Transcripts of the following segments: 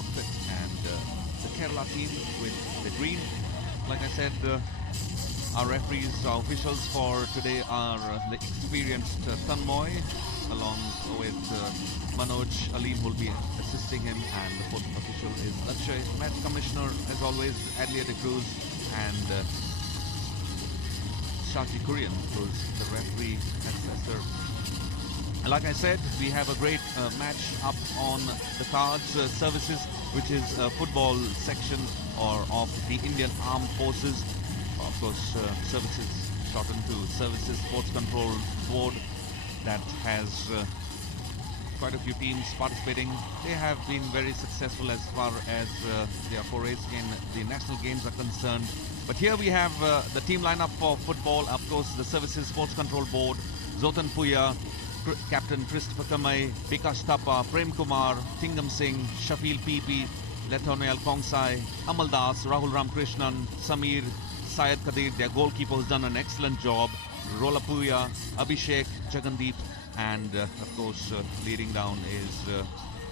outfit, and the Kerala team with the green. Like I said, our referees, our officials for today are the experienced Tanmoy, along with Manoj Alim, who will be assisting him, and the fourth official is Akshay. Match commissioner, as always, Adlia de Cruz, and Shaji Kurian, who's the referee assessor. Like I said, we have a great match up on the cards. Services, which is a football section of the Indian Armed Forces. Of course, services shortened to Services Sports Control Board, that has quite a few teams participating. They have been very successful as far as their forays in the national games are concerned. But here we have the team lineup for football. Of course, the Services Sports Control Board: Zotan Puya, Captain Christopher Kamai, Bikash Thapa, Prem Kumar, Tingam Singh, Shafil PP, Lethonel Kongsai, Amal Das, Rahul Ramkrishnan, Samir, Syed Kadir. Their goalkeeper has done an excellent job. Rola Puya, Abhishek, Jagandeep, and of course leading down is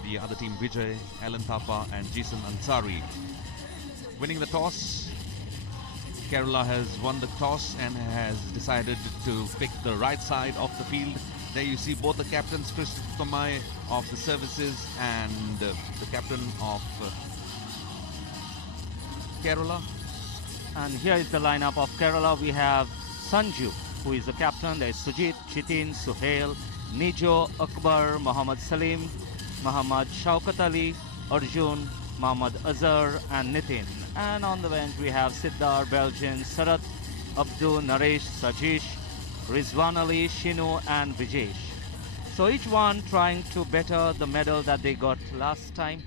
the other team: Vijay, Alan Thapa, and Jason Ansari. Winning the toss, Kerala has won the toss and has decided to pick the right side of the field. There you see both the captains, Christopher Kamai of the Services and the captain of Kerala. And here is the lineup of Kerala. We have Sanju, who is the captain. There is Sujit, Chitin, Suhail, Nijo, Akbar, Muhammad Salim, Muhammad Shaukat Ali, Arjun, Muhammad Azhar, and Nitin. And on the bench we have Siddhar, Belgian, Sarat, Abdul, Naresh, Sajish, Rizwan Ali, Shinu, and Vijesh. So each one trying to better the medal that they got last time.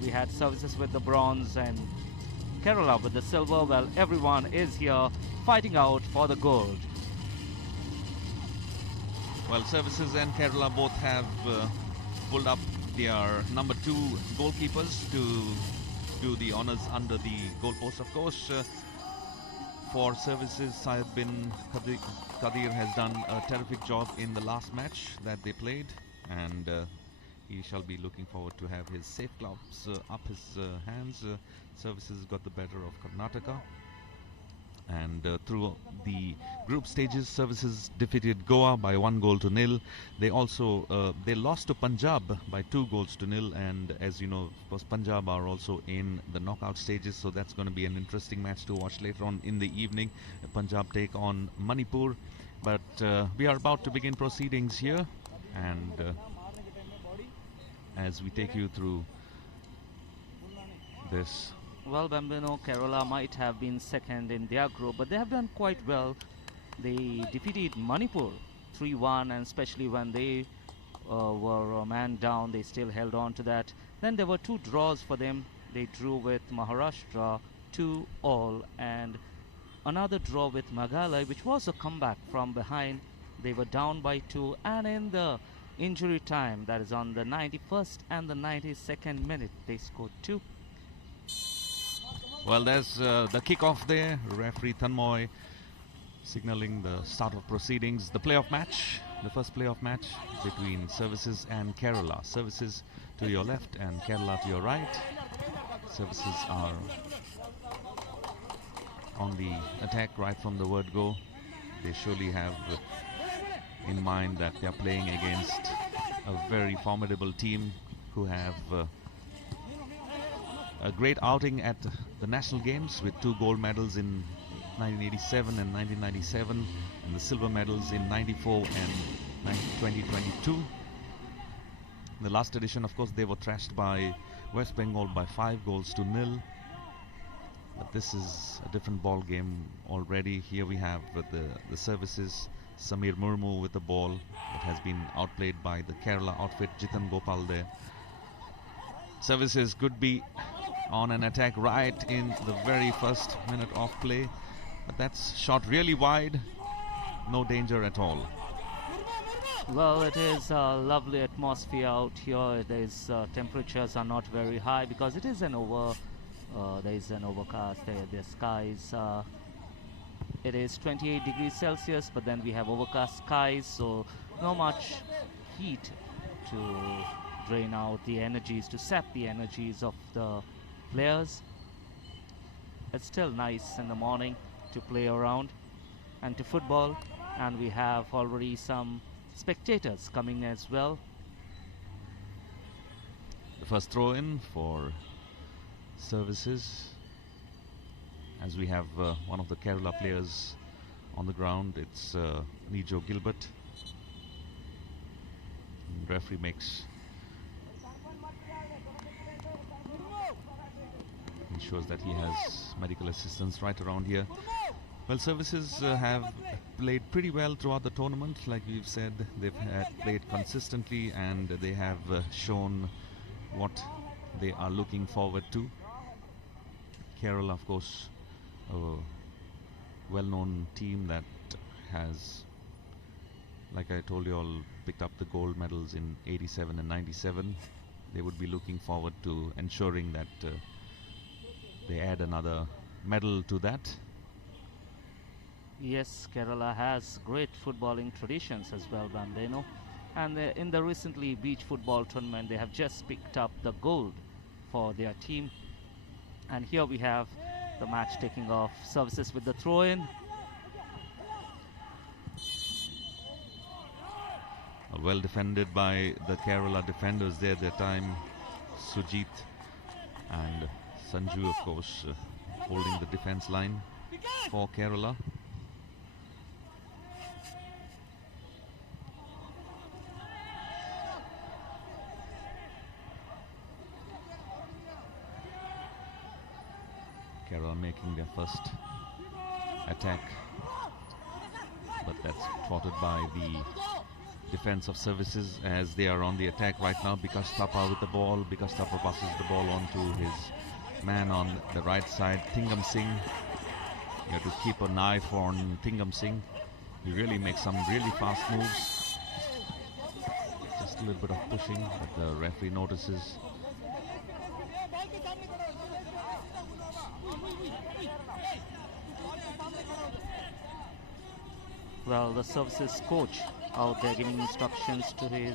We had Services with the bronze and Kerala with the silver. Well, everyone is here fighting out for the gold. Well, Services and Kerala both have pulled up their number 2 goalkeepers to do the honors under the goalpost. Of course, for Services, Syed bin Kadir has done a terrific job in the last match that they played, and he shall be looking forward to have his safe gloves up his hands. Services got the better of Karnataka, and through the group stages, Services defeated Goa by 1-0. They also they lost to Punjab by 2-0, and as you know, of course, Punjab are also in the knockout stages, so that's going to be an interesting match to watch later on in the evening. Punjab take on Manipur, but we are about to begin proceedings here, and as we take you through this. Well, Bambino, Kerala might have been second in their group, but they have done quite well. They defeated Manipur 3-1, and especially when they were a man down, they still held on to that. Then there were 2 draws for them. They drew with Maharashtra 2-2, and another draw with Meghalaya, which was a comeback from behind. They were down by 2, and in the injury time, that is on the 91st and the 92nd minute, they scored 2. Well, there's the kickoff there. Referee Tanmoy signaling the start of proceedings. The playoff match, the first playoff match between Services and Kerala. Services to your left and Kerala to your right. Services are on the attack right from the word go. They surely have in mind that they are playing against a very formidable team who have a great outing at the national games with 2 gold medals in 1987 and 1997, and the silver medals in 94 and 2022. The last edition, of course, they were thrashed by West Bengal by 5-0. But this is a different ball game already. Here we have the Services, Samir Murmu with the ball that has been outplayed by the Kerala outfit, Jitan Gopal there. Services could be on an attack right in the very first minute of play, but that's shot really wide. No danger at all. Well, it is a lovely atmosphere out here. Temperatures are not very high because it is there is an overcast. The skies, it is 28 degrees Celsius, but then we have overcast skies, so not much heat to drain out the energies, to sap the energies of the players. It's still nice in the morning to play around and to football, and we have already some spectators coming as well. The first throw in for services, as we have one of the Kerala players on the ground. It's Nijo Gilbert. And referee ensures that he has medical assistance right around here. Well, services have played pretty well throughout the tournament. Like we've said, they've played consistently, and they have shown what they are looking forward to. Kerala, of course, a well-known team that has, like I told you all, picked up the gold medals in 87 and 97. They would be looking forward to ensuring that they add another medal to that. Yes, Kerala has great footballing traditions as well, Bambino. And in the recently beach football tournament, they have just picked up the gold for their team. And here we have the match taking off. Services with the throw-in. Well defended by the Kerala defenders there at the time. Sujit and Sanju, of course, holding the defense line for Kerala. Kerala making their first attack, but that's thwarted by the defense of services as they are on the attack right now. Bikash Thapa with the ball. Bikash Thapa passes the ball on to his man on the right side, Thingam Singh. You have to keep an eye on Thingam Singh. He really makes some really fast moves. Just a little bit of pushing, but the referee notices. Well, the services coach out there giving instructions to his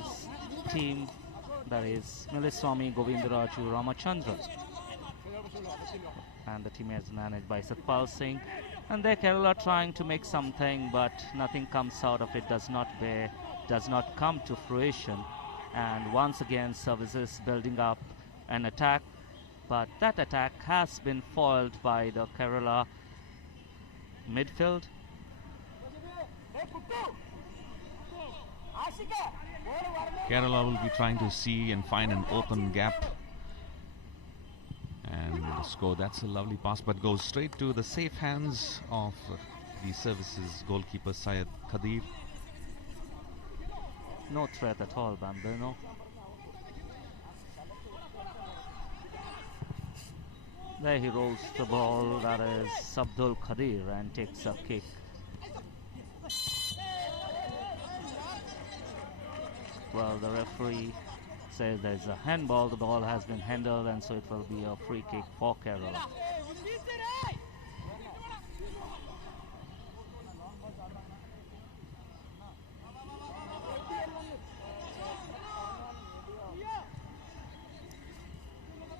team, that is Miliswamy Govindaraju Ramachandran. And the team is managed by Satpal Singh. And there Kerala trying to make something, but nothing comes out of it, does not come to fruition. And once again, services building up an attack, but that attack has been foiled by the Kerala midfield. Kerala will be trying to see and find an open gap and score. That's a lovely pass, but goes straight to the safe hands of the services goalkeeper Syed Khadir. No threat at all, Bambino. There he rolls the ball, that is Abdul Khadir, and takes a kick. Well, the referee says there's a handball. The ball has been handled, and so it will be a free kick for Kerala.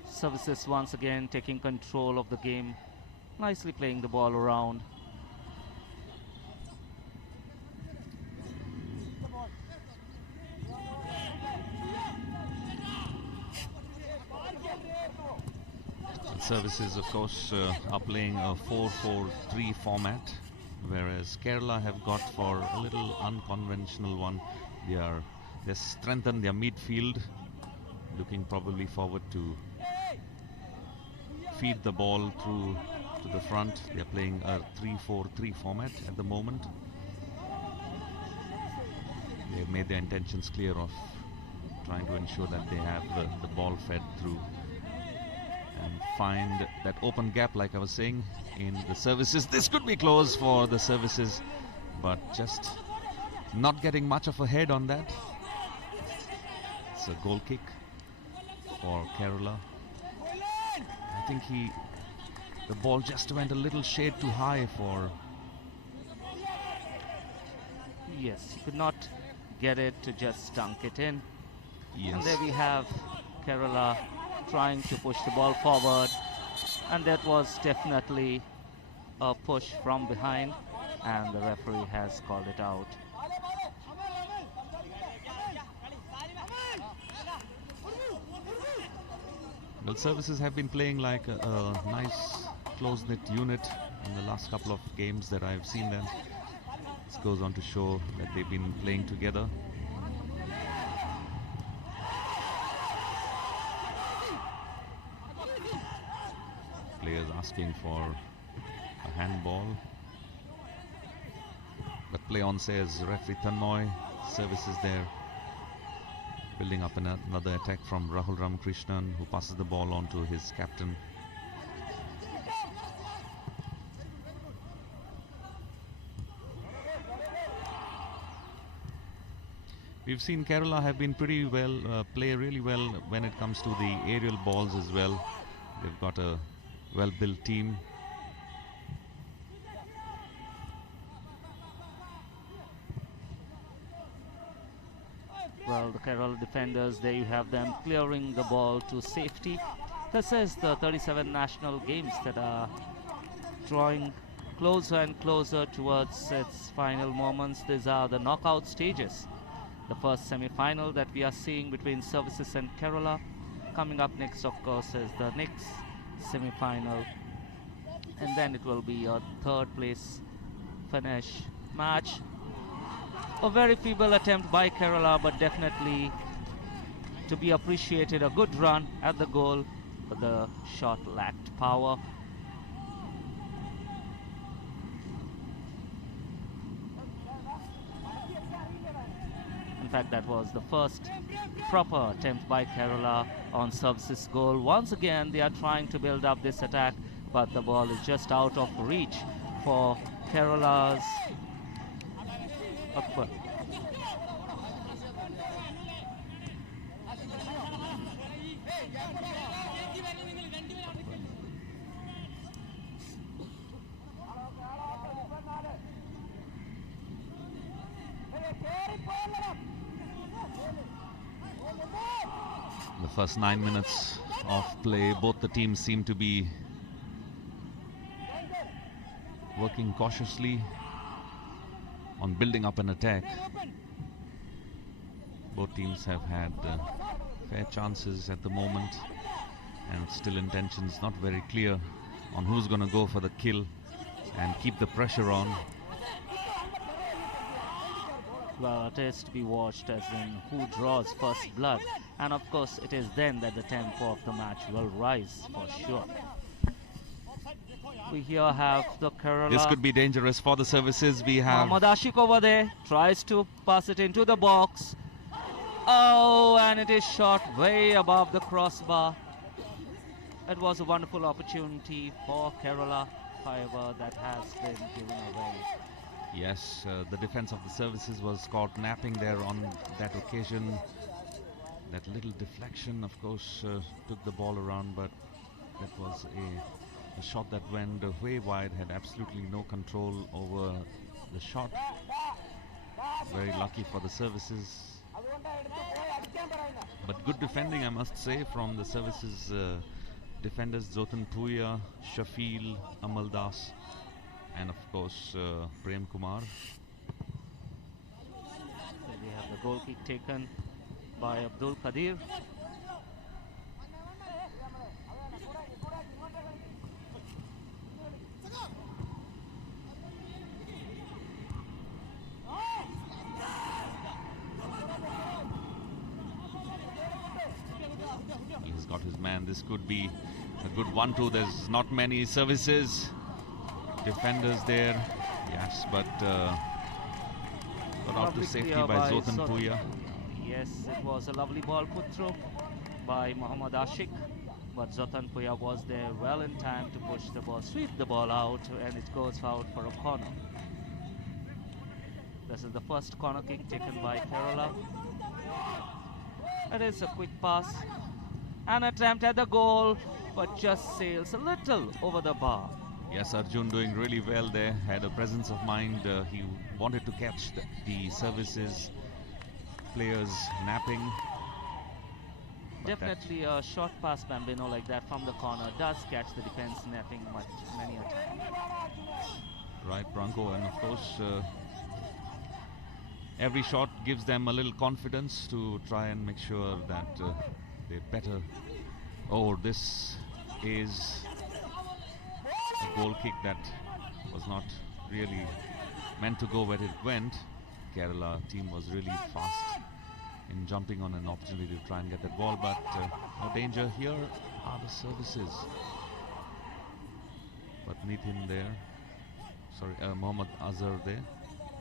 Services once again taking control of the game, nicely playing the ball around. Services, of course, are playing a 4-4-3 format, whereas Kerala have got for a little unconventional one. They strengthened their midfield, looking probably forward to feed the ball through to the front. They are playing a 3-4-3 format at the moment. They have made their intentions clear of trying to ensure that they have the ball fed through and find that open gap, like I was saying, in the services. This could be close for the services, but just not getting much of a head on that. It's a goal kick for Kerala. I think the ball just went a little shade too high for... Yes, he could not get it to just dunk it in. And Yes. there we have Kerala trying to push the ball forward, and that was definitely a push from behind, and the referee has called it out. Well, services have been playing like a nice close-knit unit in the last couple of games that I've seen them. This goes on to show that they've been playing together. Players asking for a handball. But play on, says referee Tanmoy. Services there. Building up another attack from Rahul Ramakrishnan, who passes the ball on to his captain. We've seen Kerala have been pretty well, play really well when it comes to the aerial balls as well. They've got a well-built team. Well, the Kerala defenders, there you have them clearing the ball to safety. This is the 37 national games that are drawing closer and closer towards its final moments. These are the knockout stages. The first semi-final that we are seeing between Services and Kerala. Coming up next, of course, is the next semi-final. And then it will be a third place finish match. A very feeble attempt by Kerala, but definitely to be appreciated. A good run at the goal, but the shot lacked power. In fact, that was the first proper attempt by Kerala on Services goal. Once again, they are trying to build up this attack, but the ball is just out of reach for Kerala's Akbar. The first 9 minutes of play, both the teams seem to be working cautiously on building up an attack. Both teams have had fair chances at the moment, and still intentions not very clear on who's going to go for the kill and keep the pressure on. Well, it is to be watched as in who draws first blood, and of course it is then that the tempo of the match will rise for sure. We here have the Kerala. This could be dangerous for the Services. We have Mohammad Ashik over there, tries to pass it into the box. Oh, and it is shot way above the crossbar. It was a wonderful opportunity for Kerala, however, that has been given away. Yes, the defense of the Services was caught napping there on that occasion. That little deflection, of course, took the ball around, but that was a shot that went way wide, had absolutely no control over the shot. Very lucky for the Services. But good defending, I must say, from the Services defenders, Zotan Puya, Shafil, Amaldas, and of course Prem Kumar. So we have the goal kick taken by Abdul Qadir. He's got his man. This could be a good 1-2. There's not many Services defenders there. Yes, but got out to Lovely safety clear by by Zotan Zotan. Puya. Yes, it was a lovely ball put through by Mohammad Ashik, but Zotan Puya was there well in time to push the ball, sweep the ball out, and it goes out for a corner. This is the first corner kick taken by Kerala. It is a quick pass, an attempt at the goal, but just sails a little over the bar. Yes, Arjun doing really well there. Had a presence of mind. He wanted to catch the Services players napping. But that- Definitely a short pass Bambino like that from the corner does catch the defense napping many a time. Right, Branko, and of course every shot gives them a little confidence to try and make sure that they're better. Oh, this is a goal kick that was not really meant to go where it went. Kerala team was really fast in jumping on an opportunity to try and get that ball, but no danger. Here are the services. But Nithin there, sorry, Mohammad Azhar there,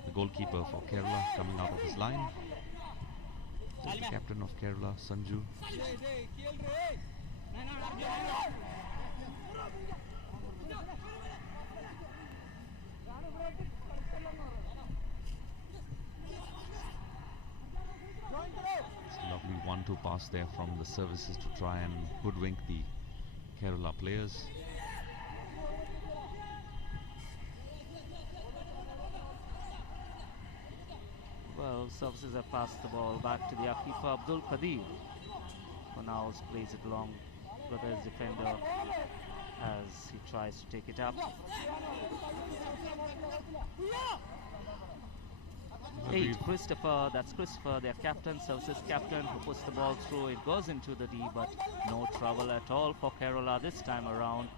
the goalkeeper for Kerala, coming out of his line. The captain of Kerala, Sanju. It's a lovely 1-2 pass there from the services to try and hoodwink the Kerala players. Well, services have passed the ball back to the keeper Abdul Qadir, who now plays it long with his defender as he tries to take it up. 8, Christopher, that's Christopher, their captain, services captain, who puts the ball through. It goes into the D, but no trouble at all for Kerala this time around.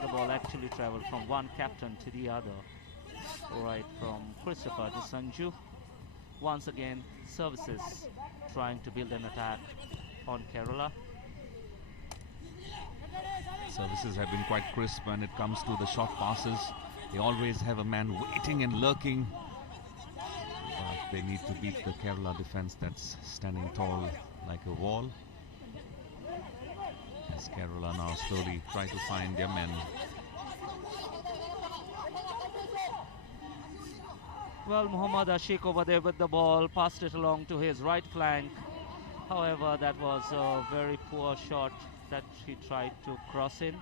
The ball actually traveled from one captain to the other, right from Christopher to Sanju. Once again, services trying to build an attack on Kerala. Services have been quite crisp when it comes to the short passes. They always have a man waiting and lurking. But they need to beat the Kerala defense that's standing tall like a wall. As Kerala now slowly try to find their men. Well, Muhammad Ashik over there with the ball, passed it along to his right flank. However, that was a very poor shot that he tried to cross in.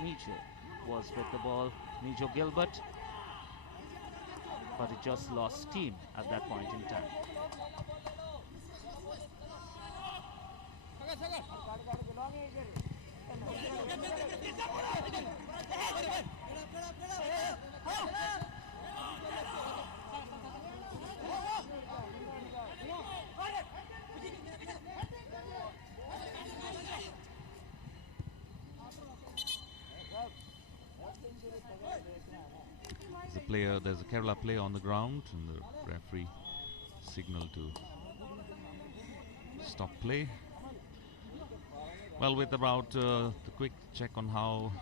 Nijo was with the ball, Nijo Gilbert, but it just lost steam at that point in time. There's a Kerala player on the ground, and the referee signaled to stop play. Well, with about the quick check on how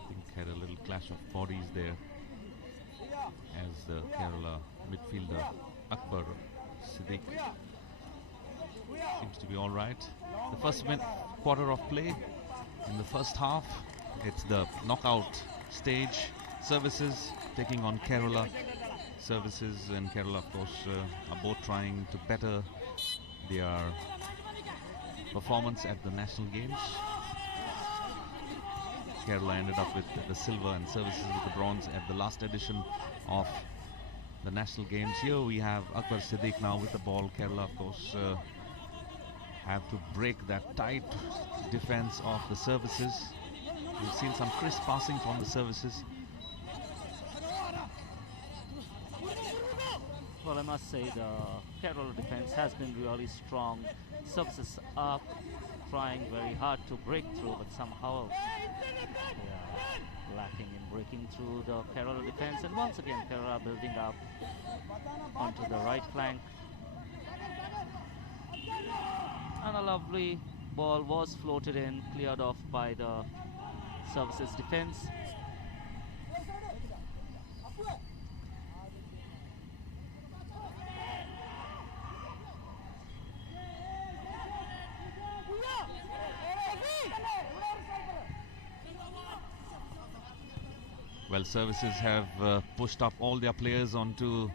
I think had a little clash of bodies there as the Kerala midfielder Akbar Siddiq seems to be all right. The first quarter of play in the first half. It's the knockout stage. Services taking on Kerala. Services and Kerala, of course, are both trying to better their performance at the national games. Kerala ended up with the silver and Services with the bronze at the last edition of the national games. Here we have Akbar Siddiq now with the ball. Kerala, of course, have to break that tight defense of the Services. We've seen some crisp passing from the Services. Well, I must say the Kerala defense has been really strong. Services up, trying very hard to break through, but somehow they are lacking in breaking through the Kerala defense. And once again, Kerala building up onto the right flank. And a lovely ball was floated in, cleared off by the Services defense. Well, Services have pushed up all their players onto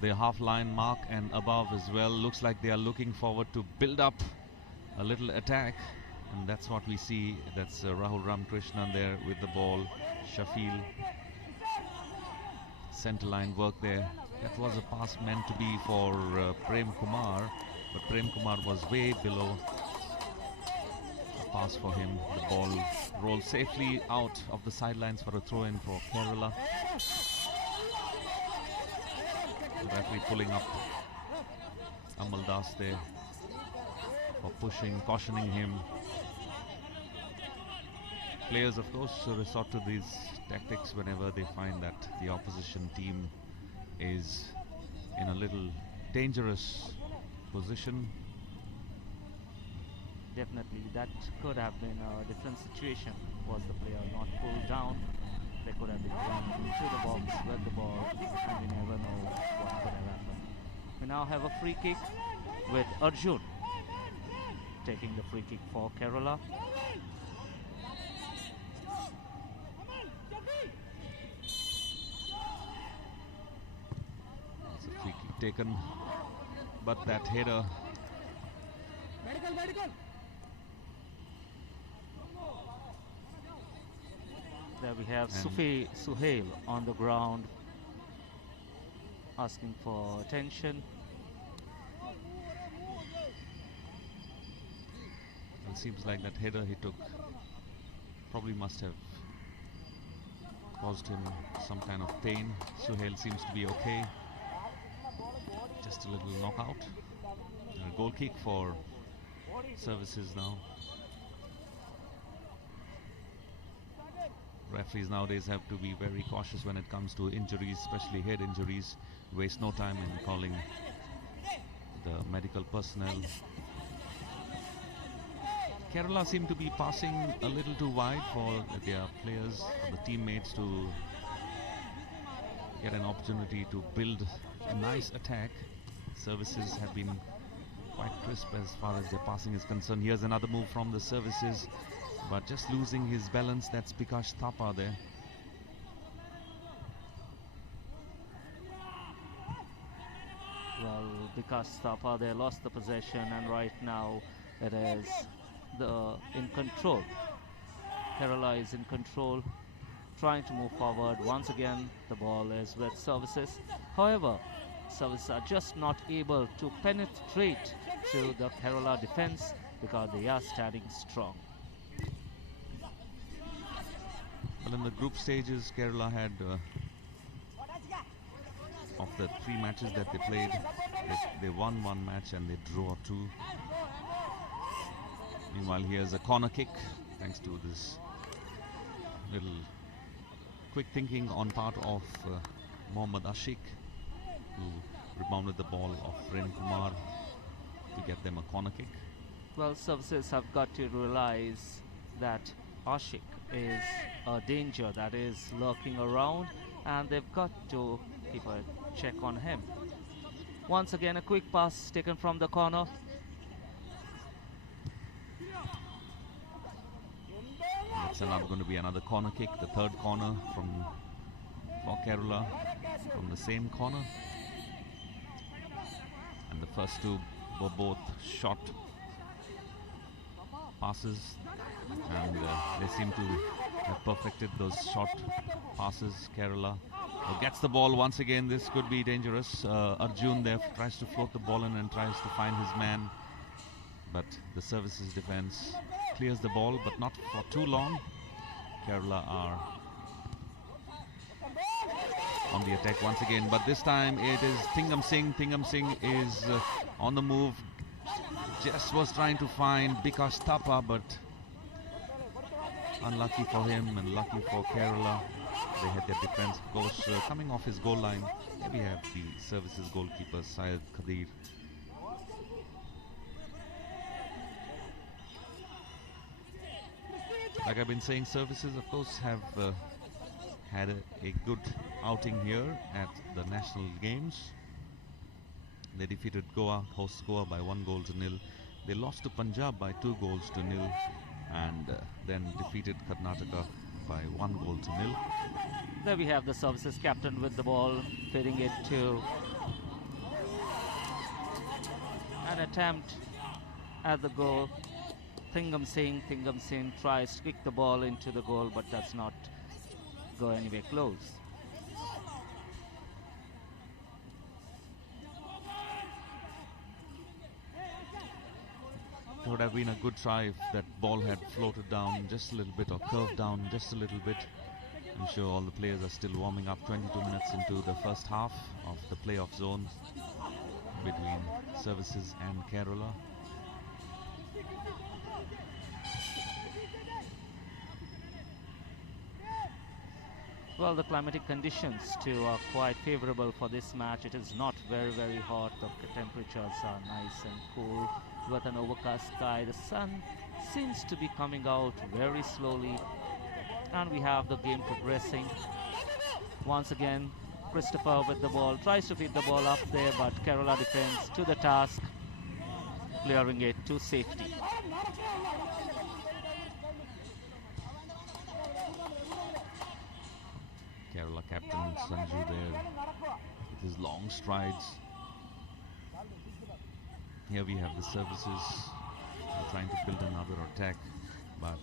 the half-line mark and above as well. Looks like they are looking forward to build up a little attack And that's what we see. That's Rahul Ramakrishnan there with the ball. Shafil. Centre line work there. That was a pass meant to be for Prem Kumar, but Prem Kumar was way below. A pass for him. The ball rolls safely out of the sidelines for a throw-in for Kerala. The referee pulling up Amal Das there for pushing, cautioning him. Players, of course, resort to these tactics whenever they find that the opposition team is in a little dangerous position. Definitely, that could have been a different situation. Was the player not pulled down, they could have been run into the box with the ball, and we never know what could have happened. We now have a free kick with Arjun taking the free kick for Kerala. It's a free kick taken, but that header. There we have Suhail on the ground asking for attention. It seems like that header he took probably must have caused him some kind of pain. Suhail seems to be okay. Just a little knockout. And a goal kick for services now. Referees nowadays have to be very cautious when it comes to injuries, especially head injuries. Waste no time in calling the medical personnel. Kerala seem to be passing a little too wide for their players, for the teammates to get an opportunity to build a nice attack. Services have been quite crisp as far as their passing is concerned. Here's another move from the services, but just losing his balance. That's Bikash Thapa there. Well, Bikash Thapa there lost the possession, and right now it is in control. Kerala is in control, trying to move forward. Once again, the ball is with services. However, services are just not able to penetrate to the Kerala defense because they are standing strong. Well, in the group stages, Kerala had, of the 3 matches that they played, they won 1 match and they drew 2. Meanwhile, here's a corner kick, thanks to this little quick thinking on part of Mohammad Ashik, who rebounded the ball of Prem Kumar to get them a corner kick. Well, services have got to realize that Ashik is a danger that is lurking around, and they've got to keep a check on him. Once again, a quick pass taken from the corner. It's going to be another corner kick, the 3rd corner for Kerala from the same corner. And the first 2 were both short passes, and they seem to have perfected those short passes. Kerala gets the ball once again. This could be dangerous. Arjun there tries to float the ball in and tries to find his man, but the services defense clears the ball, but not for too long. Kerala are on the attack once again, but this time it is Thingam Singh. Thingam Singh is on the move. Just was trying to find Bikash Thapa, but unlucky for him and lucky for Kerala. They had their defense, of course, coming off his goal line. Here we have the services goalkeeper, Syed Khadir. Like I've been saying, services, of course, have had a good outing here at the national games. They defeated Goa, host Goa, by 1-0. They lost to Punjab by 2-0, and then defeated Karnataka by 1-0. There we have the services captain with the ball, feeding it to an attempt at the goal. Thingam Singh. Thingam Singh tries to kick the ball into the goal, but does not go anywhere close. It would have been a good try if that ball had floated down just a little bit or curved down just a little bit. I'm sure all the players are still warming up. 22 minutes into the first half of the playoff zone between Services and Kerala. Well, the climatic conditions too are quite favorable for this match. It is not very hot. The temperatures are nice and cool with an overcast sky. The sun seems to be coming out very slowly, and we have the game progressing. Once again, Christopher with the ball tries to feed the ball up there, but Kerala defends to the task, clearing it to safety. Kerala captain Sanju there with his long strides. Here we have the Services trying to build another attack, but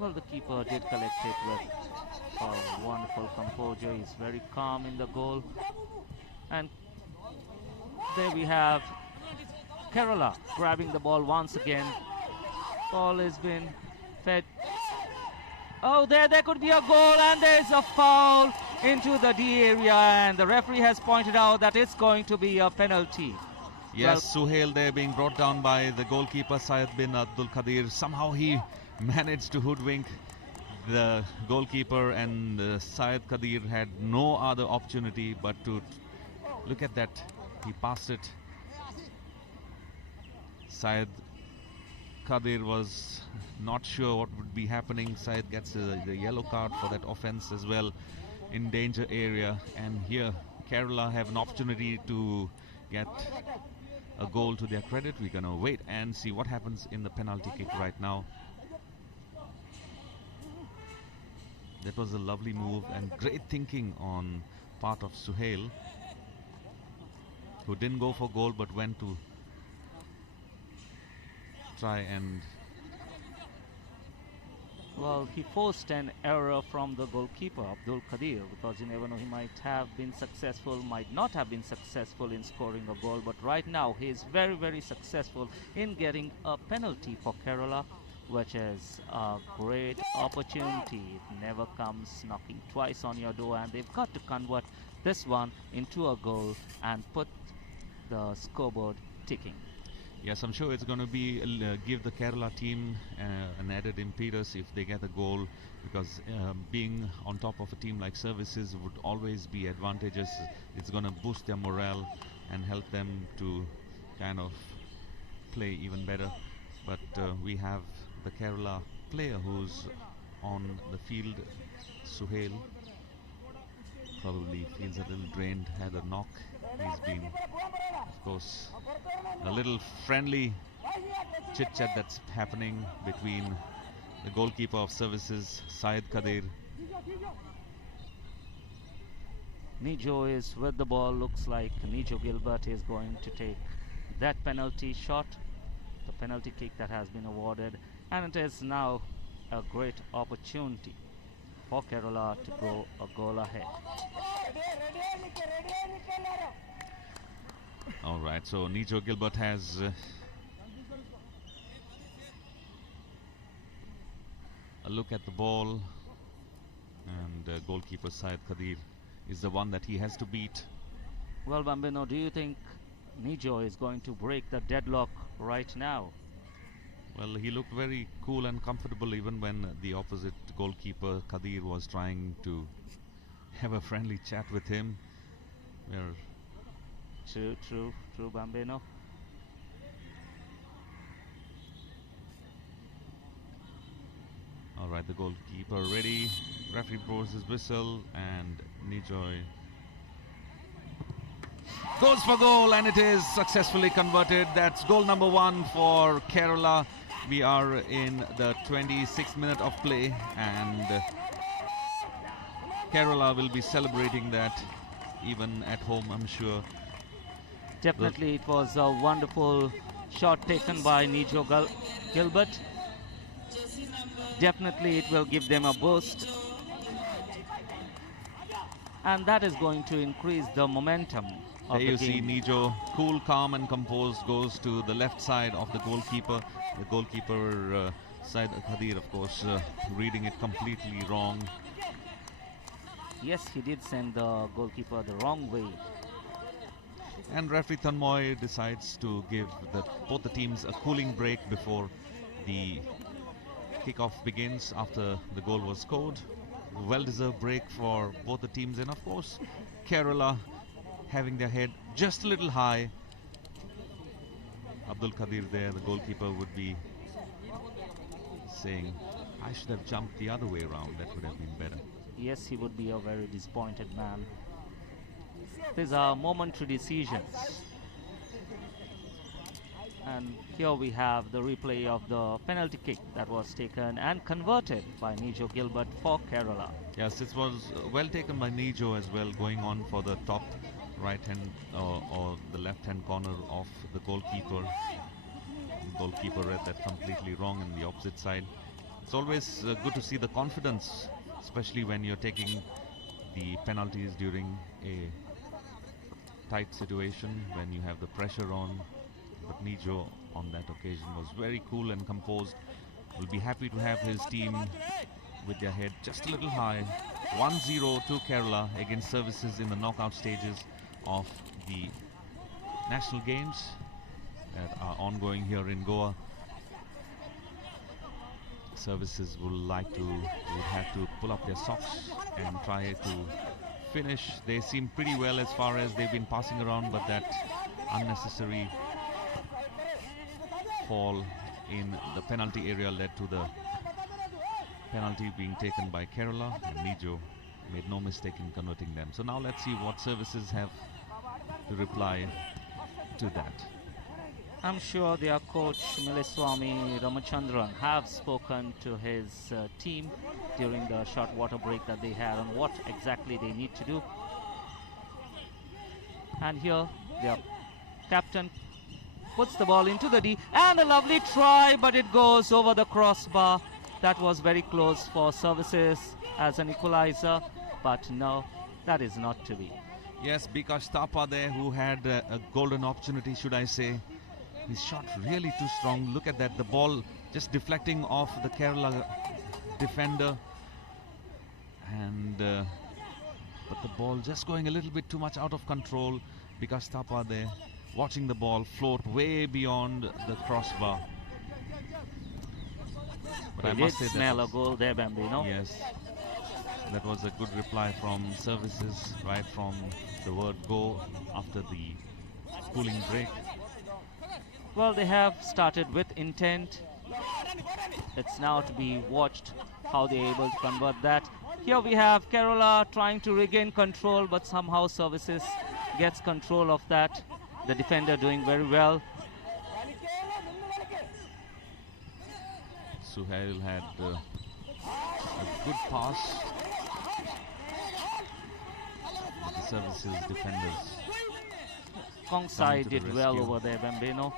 well, the keeper did collect it with a wonderful composure. He's very calm in the goal, and there we have Kerala grabbing the ball once again. Ball has been fed. Oh, there could be a goal, and there's a foul into the D area, and the referee has pointed out that it's going to be a penalty. Yes, well, Suhail there being brought down by the goalkeeper Syed bin Abdul Qadir. Somehow he managed to hoodwink the goalkeeper, and Syed Qadir had no other opportunity but to look at that. He passed it. Syed Qadir was not sure what would be happening. Syed gets the yellow card for that offense as well in danger area, and here Kerala have an opportunity to get a goal to their credit. We're gonna wait and see what happens in the penalty kick right now. That was a lovely move and great thinking on part of Suhail, who didn't go for goal but went to try and... Well, he forced an error from the goalkeeper, Abdul Qadir, because you never know, he might have been successful, might not have been successful in scoring a goal, but right now he is very successful in getting a penalty for Kerala, which is a great opportunity. It never comes knocking twice on your door, and they've got to convert this one into a goal and put the scoreboard ticking. Yes, I'm sure it's going to be give the Kerala team an added impetus if they get a goal, because being on top of a team like Services would always be advantageous. It's going to boost their morale and help them to kind of play even better. But we have the Kerala player who's on the field, Suhail. Probably feels a little drained, had a knock. He's been, of course, a little friendly chit-chat that's happening between the goalkeeper of Services, Syed Qadir. Nijo is with the ball. Looks like Nijo Gilbert is going to take that penalty shot, the penalty kick that has been awarded, and it is now a great opportunity for Kerala to go a goal ahead. All right, so Nijo Gilbert has a look at the ball, and goalkeeper Syed Qadir is the one that he has to beat. Well, Bambino, do you think Nijo is going to break the deadlock right now? Well, he looked very cool and comfortable even when the opposite goalkeeper Qadir was trying to have a friendly chat with him. True, Bambino. All right, the goalkeeper ready. Referee blows his whistle, and Nijoy goes for goal, and it is successfully converted. That's goal number 1 for Kerala. We are in the 26th minute of play, and Kerala will be celebrating that even at home, I'm sure. Definitely, it was a wonderful shot taken by Gilbert. Definitely, it will give them a boost. And that is going to increase the momentum of There the you see game. Nijo, cool, calm and composed, goes to the left side of the goalkeeper. The goalkeeper, Said Khadir, of course, reading it completely wrong. Yes, he did send the goalkeeper the wrong way. And referee Tanmoy decides to give both the teams a cooling break before the kickoff begins after the goal was scored. Well-deserved break for both the teams, and of course Kerala having their head just a little high. Abdul Qadir there, the goalkeeper, would be saying, I should have jumped the other way around, that would have been better. Yes, he would be a very disappointed man. These are momentary decisions. And here we have the replay of the penalty kick that was taken and converted by Nijo Gilbert for Kerala. Yes, this was well taken by Nijo as well, going on for the top right hand or the left hand corner of the goalkeeper. The goalkeeper read that completely wrong in the opposite side. It's always good to see the confidence, especially when you're taking the penalties during a tight situation, when you have the pressure on. But Nijo on that occasion was very cool and composed. Will be happy to have his team with their head just a little high. 1-0 to Kerala against Services in the knockout stages of the national games that are ongoing here in Goa. Services would have to pull up their socks and try to finish. They seem pretty well as far as they've been passing around, but that unnecessary fall in the penalty area led to the penalty being taken by Kerala, and Nijo made no mistake in converting them. So now let's see what Services have to reply to that. I'm sure their coach Miliswamy Ramachandran have spoken to his team during the short water break that they had on what exactly they need to do. And here their captain puts the ball into the D, and a lovely try, but it goes over the crossbar. That was very close for Services as an equalizer, but no, that is not to be. Yes, Bikash Thapa there, who had a golden opportunity, should I say. His shot really too strong. Look at that, the ball just deflecting off the Kerala defender, and but the ball just going a little bit too much out of control. Bikash Thapa there, watching the ball float way beyond the crossbar. But I must say smell a goal there, Bambino. Yes, that was a good reply from Services, right from the word go after the cooling break. Well, they have started with intent. It's now to be watched how they're able to convert that. Here we have Kerala trying to regain control, but somehow Services gets control of that. The defender doing very well. Suhail had a good pass. The Services defenders. Kongsai did well over there, Bambino.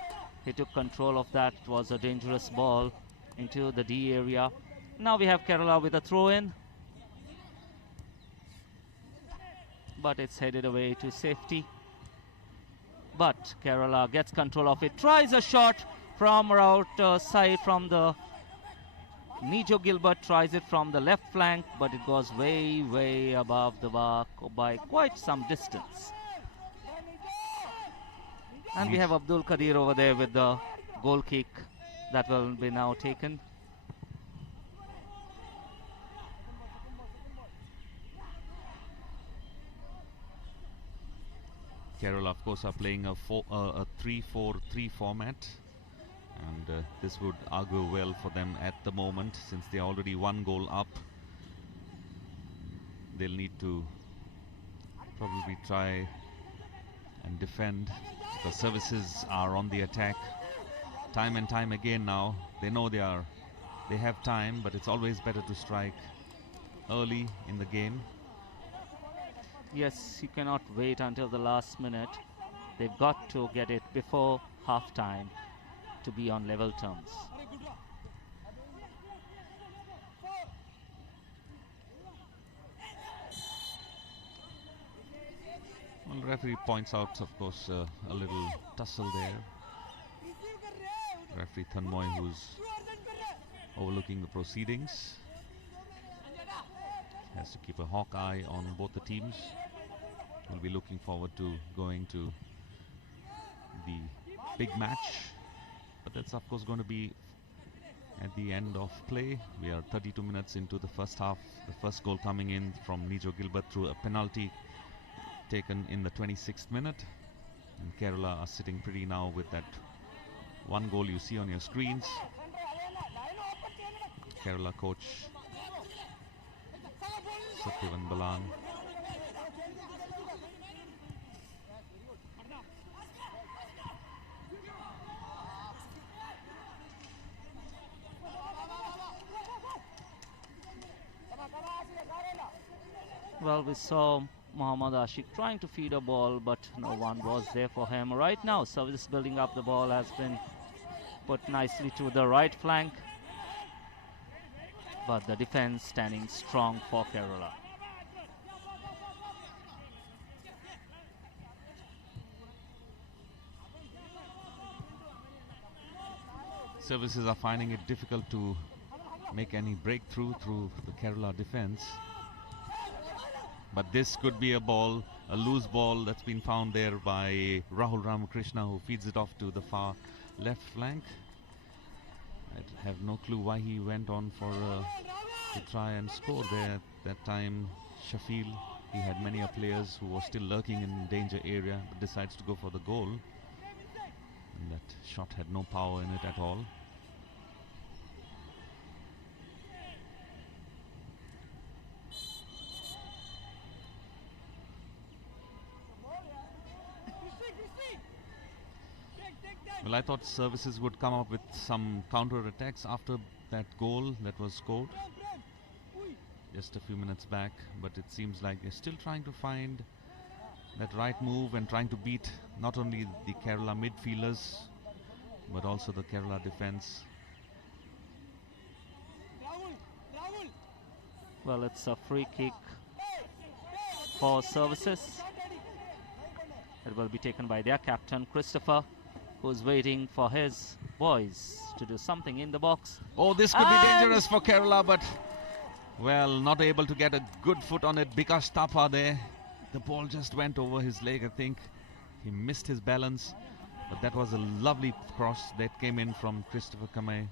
He took control of that. It was a dangerous ball into the D area. Now we have Kerala with a throw-in. But it's headed away to safety. But Kerala gets control of it. Tries a shot from outside from the Nijo Gilbert tries it from the left flank, but it goes way, way above the mark by quite some distance. And we have Abdul Qadir over there with the goal kick that will be now taken. Kerala, of course, are playing a 3-4-3 format, and this would augur well for them at the moment, since they're already 1 goal up. They'll need to probably try and defend, because Services are on the attack time and time again now. They know they have time, but it's always better to strike early in the game. Yes, you cannot wait until the last minute. They've got to get it before half-time to be on level terms. Well, referee points out, of course, a little tussle there. Referee Thanmoy, who's overlooking the proceedings, has to keep a hawk eye on both the teams. We'll be looking forward to going to the big match, but that's of course going to be at the end of play. We are 32 minutes into the first half. The first goal coming in from Nijo Gilbert through a penalty taken in the 26th minute, and Kerala are sitting pretty now with that one goal you see on your screens. Kerala coach Satyavan Balan Well, we saw Mohammad Ashik trying to feed a ball, but no one was there for him. Right now, service building up. The ball has been put nicely to the right flank, but the defense standing strong for Kerala. Services are finding it difficult to make any breakthrough through the Kerala defense. But this could be a ball, a loose ball that's been found there by Rahul Ramakrishna, who feeds it off to the far left flank. I have no clue why he went on for to try and score there. At that time, Shafil, he had many players who were still lurking in danger area, but decides to go for the goal. And that shot had no power in it at all. Well, I thought services would come up with some counter-attacks after that goal that was scored just a few minutes back, but it seems like they're still trying to find that right move and trying to beat not only the Kerala midfielders but also the Kerala defense. Well, it's a free kick for services. It will be taken by their captain, Christopher, who's waiting for his boys to do something in the box. Oh, this could be dangerous for Kerala, but, well, not able to get a good foot on it. Bikash Thapa there. The ball just went over his leg, I think. He missed his balance, but that was a lovely cross that came in from Christopher Kamay.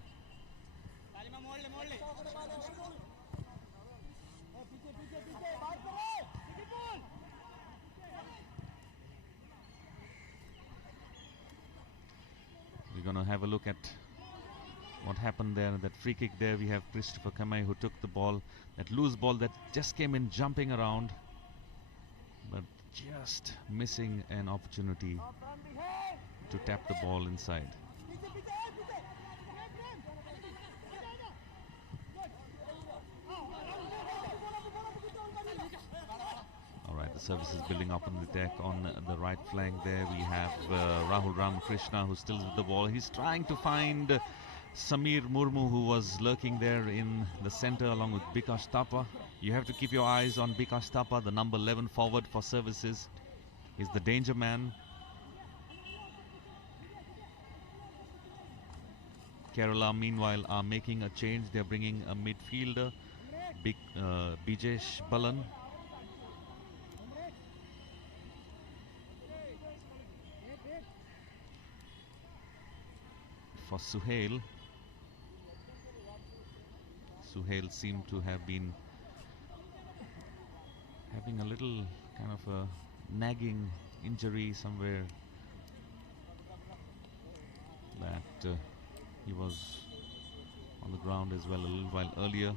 We're going to have a look at what happened there. That free kick there, we have Christopher Kamay who took the ball, that loose ball that just came in jumping around, but just missing an opportunity to tap the ball inside. Alright, the service is building up on the deck on the right flank there. We have Rahul Ramakrishna who's still with the ball. He's trying to find Samir Murmu, who was lurking there in the center along with Bikash Thapa. You have to keep your eyes on Bikash Thapa, the number 11 forward for services. He's the danger man. Kerala meanwhile are making a change. They're bringing a midfielder, Bijesh Balan. For Suhail. Suhail seemed to have been having a little kind of a nagging injury somewhere, that he was on the ground as well a little while earlier.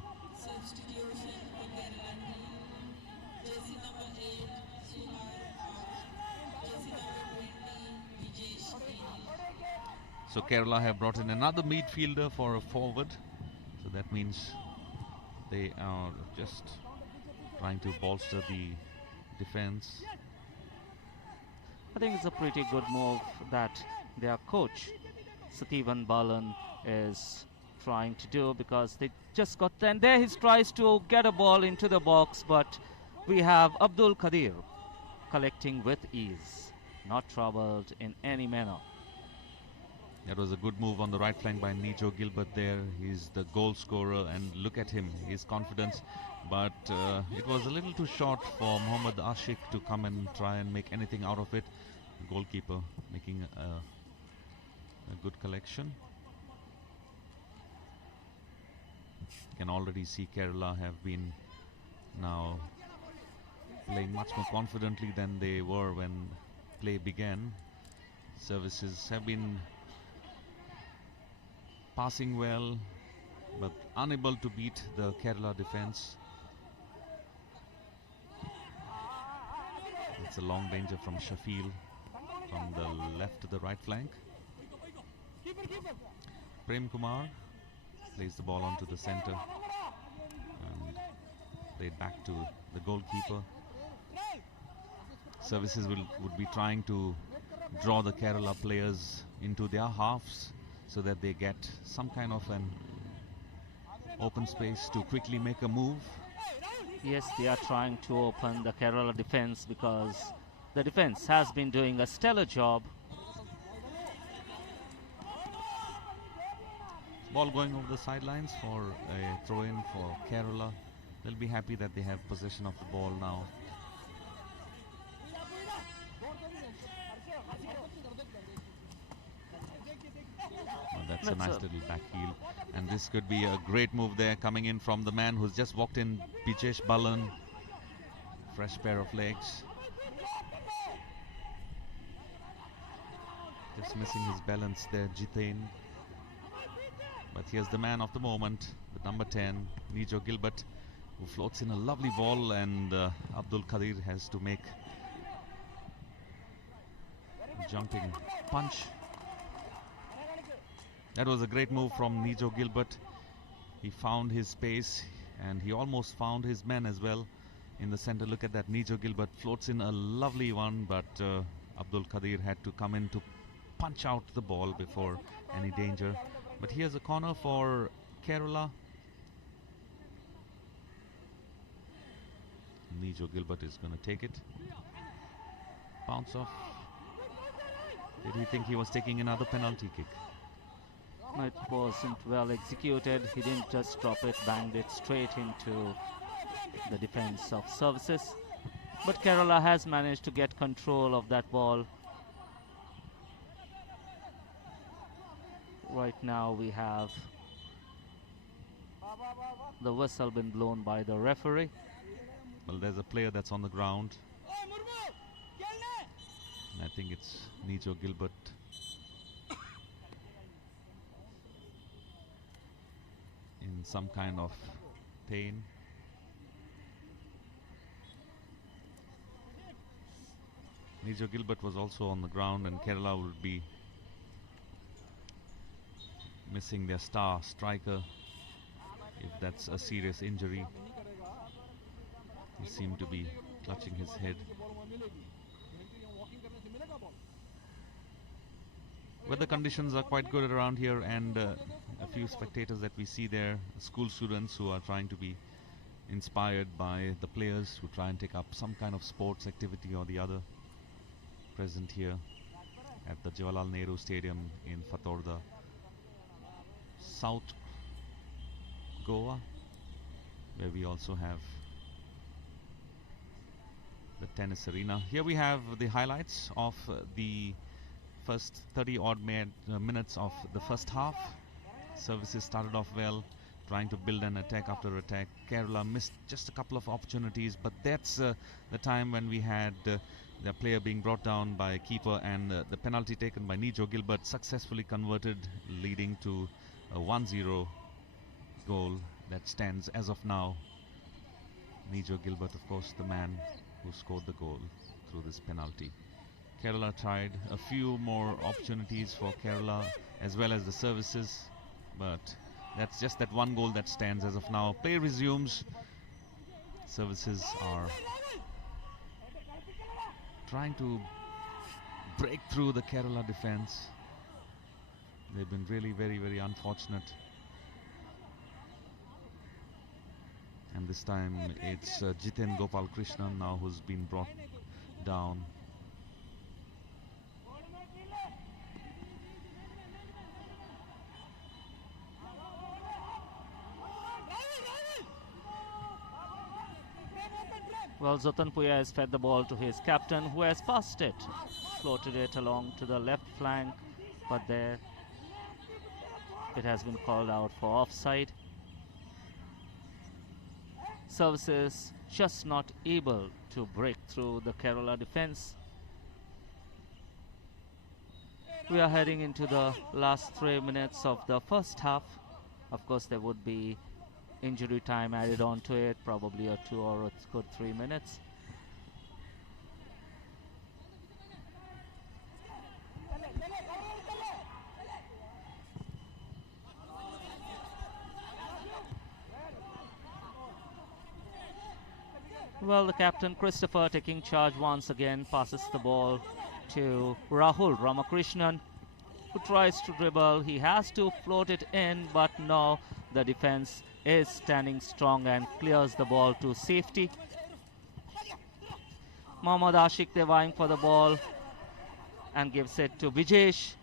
So Kerala have brought in another midfielder for a forward. So that means they are just trying to bolster the defense. I think it's a pretty good move that their coach, Sativan Balan, is trying to do, because they just got, and there he tries to get a ball into the box, but we have Abdul Qadir collecting with ease, not troubled in any manner. That was a good move on the right flank by Nijo Gilbert there. He's the goal scorer, and look at him, his confidence. But it was a little too short for Mohammad Ashik to come and try and make anything out of it. The goalkeeper making a good collection. You can already see Kerala have been now playing much more confidently than they were when play began. Services have been passing well, but unable to beat the Kerala defense. It's a long danger from Shafil from the left to the right flank. Prem Kumar plays the ball onto the center and played back to the goalkeeper. Services would be trying to draw the Kerala players into their halves so that they get some kind of an open space to quickly make a move. Yes, they are trying to open the Kerala defense, because the defense has been doing a stellar job. Ball going over the sidelines for a throw-in for Kerala. They'll be happy that they have possession of the ball now. That's a nice little back heel, and this could be a great move there, coming in from the man who's just walked in, Bijesh Balan. Fresh pair of legs. Just missing his balance there, Jitain. But here's the man of the moment, with number 10, Nijo Gilbert, who floats in a lovely ball, and Abdul Qadir has to make a jumping punch. That was a great move from Nijo Gilbert. He found his space, and he almost found his man as well in the center. Look at that, Nijo Gilbert floats in a lovely one, but Abdul Qadir had to come in to punch out the ball before any danger. But here's a corner for Kerala. Nijo Gilbert is going to take it. Bounce off. Did he think he was taking another penalty kick? It wasn't well executed. He didn't just drop it, banged it straight into the defense of Services. But Kerala has managed to get control of that ball. Right now we have the whistle been blown by the referee. Well, there's a player that's on the ground. I think it's Nijo Gilbert. In some kind of pain. Nijo Gilbert was also on the ground, and Kerala would be missing their star striker if that's a serious injury. He seemed to be clutching his head. Weather conditions are quite good around here, and a few spectators that we see there, school students who are trying to be inspired by the players who try and take up some kind of sports activity or the other, present here at the Jawaharlal Nehru Stadium in Fatorda, South Goa, where we also have the tennis arena. Here we have the highlights of the first 30 odd minutes of the first half. Services started off well, trying to build an attack after attack. Kerala missed just a couple of opportunities, but that's the time when we had the player being brought down by keeper, and the penalty taken by Nijo Gilbert successfully converted, leading to a 1-0 goal that stands as of now. Nijo Gilbert, of course, the man who scored the goal through this penalty. Kerala tried a few more opportunities for Kerala as well as the Services, but that's just that one goal that stands as of now. Play resumes. Services are trying to break through the Kerala defense. They've been really very, very unfortunate. And this time it's Jiten Gopal Krishnan now who's been brought down. Well, Zotanpuya has fed the ball to his captain, who has passed it, floated it along to the left flank, but there it has been called out for offside. Services just not able to break through the Kerala defense. We are heading into the last 3 minutes of the first half. Of course, there would be injury time added on to it, probably a 2 or a good 3 minutes. Well, the captain Christopher taking charge once again, passes the ball to Rahul Ramakrishnan, who tries to dribble. He has to float it in, but no, the defense is standing strong and clears the ball to safety. Mohammad Ashik vying for the ball and gives it to Vijesh.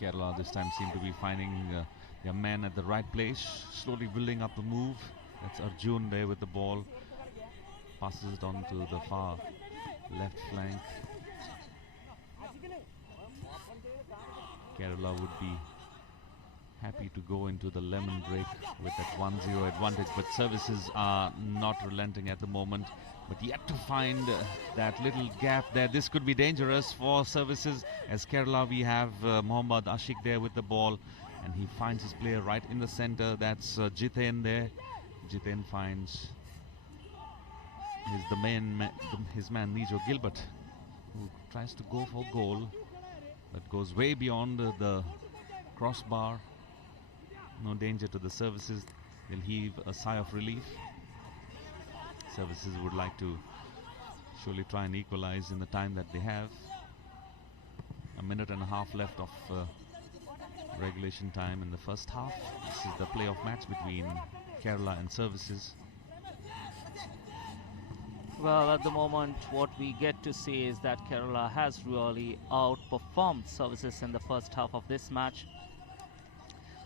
Kerala this time seem to be finding their man at the right place, slowly building up the move. That's Arjun there with the ball. Passes it on to the far left flank. Kerala would be happy to go into the lemon break with that 1-0 advantage, but services are not relenting at the moment, but yet to find that little gap there. This could be dangerous for services. As Kerala, we have Mohammad Ashik there with the ball, and he finds his player right in the center. That's Jiten there. Jiten finds his man Nijo Gilbert, who tries to go for goal, but goes way beyond the crossbar. No danger to the services. They'll heave a sigh of relief. Services would like to surely try and equalize in the time that they have. A minute and a half left of regulation time in the first half. This is the playoff match between Kerala and services. Well, at the moment, what we get to see is that Kerala has really outperformed services in the first half of this match.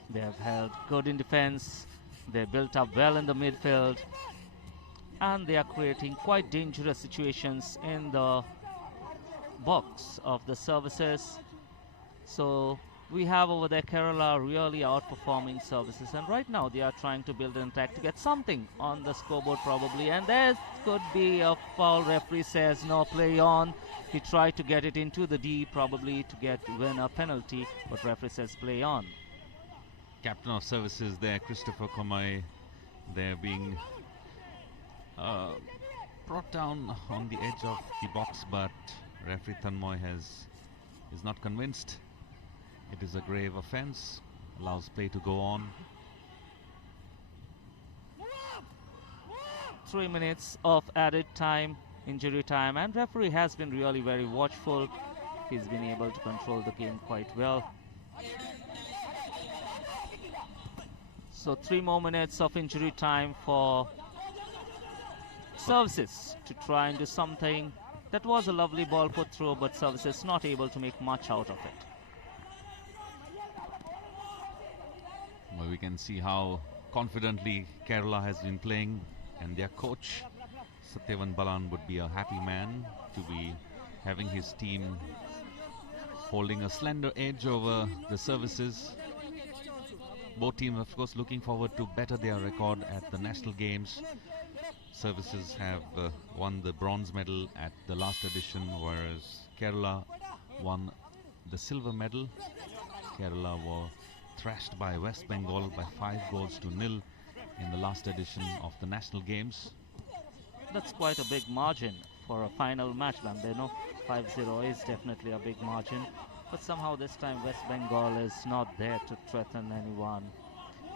They have held good in defense, they built up well in the midfield, and they are creating quite dangerous situations in the box of the services. So we have over there Kerala really outperforming services, and right now they are trying to build an attack to get something on the scoreboard probably, and there could be a foul. Referee says no, play on. He tried to get it into the D probably to win a penalty, but referee says play on. Captain of services there, Christopher Komai, there being brought down on the edge of the box, but referee Tanmoy is not convinced. It is a grave offence, allows play to go on. 3 minutes of added time, injury time, and referee has been really very watchful. He's been able to control the game quite well. So 3 more minutes of injury time for services to try and do something. That was a lovely ball put through, but services not able to make much out of it. Well, we can see how confidently Kerala has been playing, and their coach Satyavan Balan would be a happy man to be having his team holding a slender edge over the services. Both teams, of course, looking forward to better their record at the national games. Services have won the bronze medal at the last edition, whereas Kerala won the silver medal. Kerala were thrashed by West Bengal by 5-0 in the last edition of the national games. That's quite a big margin for a final match, Bambino. 5-0 is definitely a big margin, but somehow this time West Bengal is not there to threaten anyone.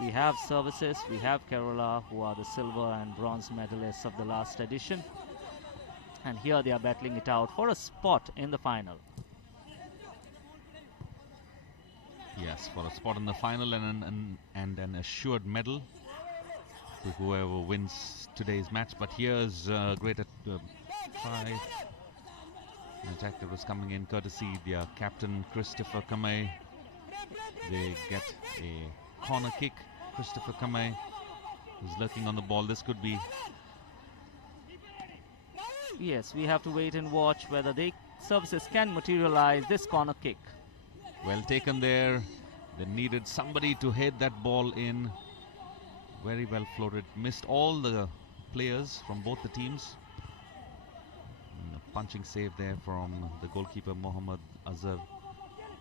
We have services, we have Kerala, who are the silver and bronze medalists of the last edition, And here they are battling it out for a spot in the final. Yes, for a spot in the final and an assured medal to whoever wins today's match. But here's a great try. An attack that was coming in courtesy their captain Christopher Kamei. They get a corner kick. Christopher Kamei is lurking on the ball. This could be... Yes, we have to wait and watch whether the services can materialize this corner kick. Well taken there. They needed somebody to head that ball in. Very well floated. Missed all the players from both the teams. And a punching save there from the goalkeeper Mohammad Azhar,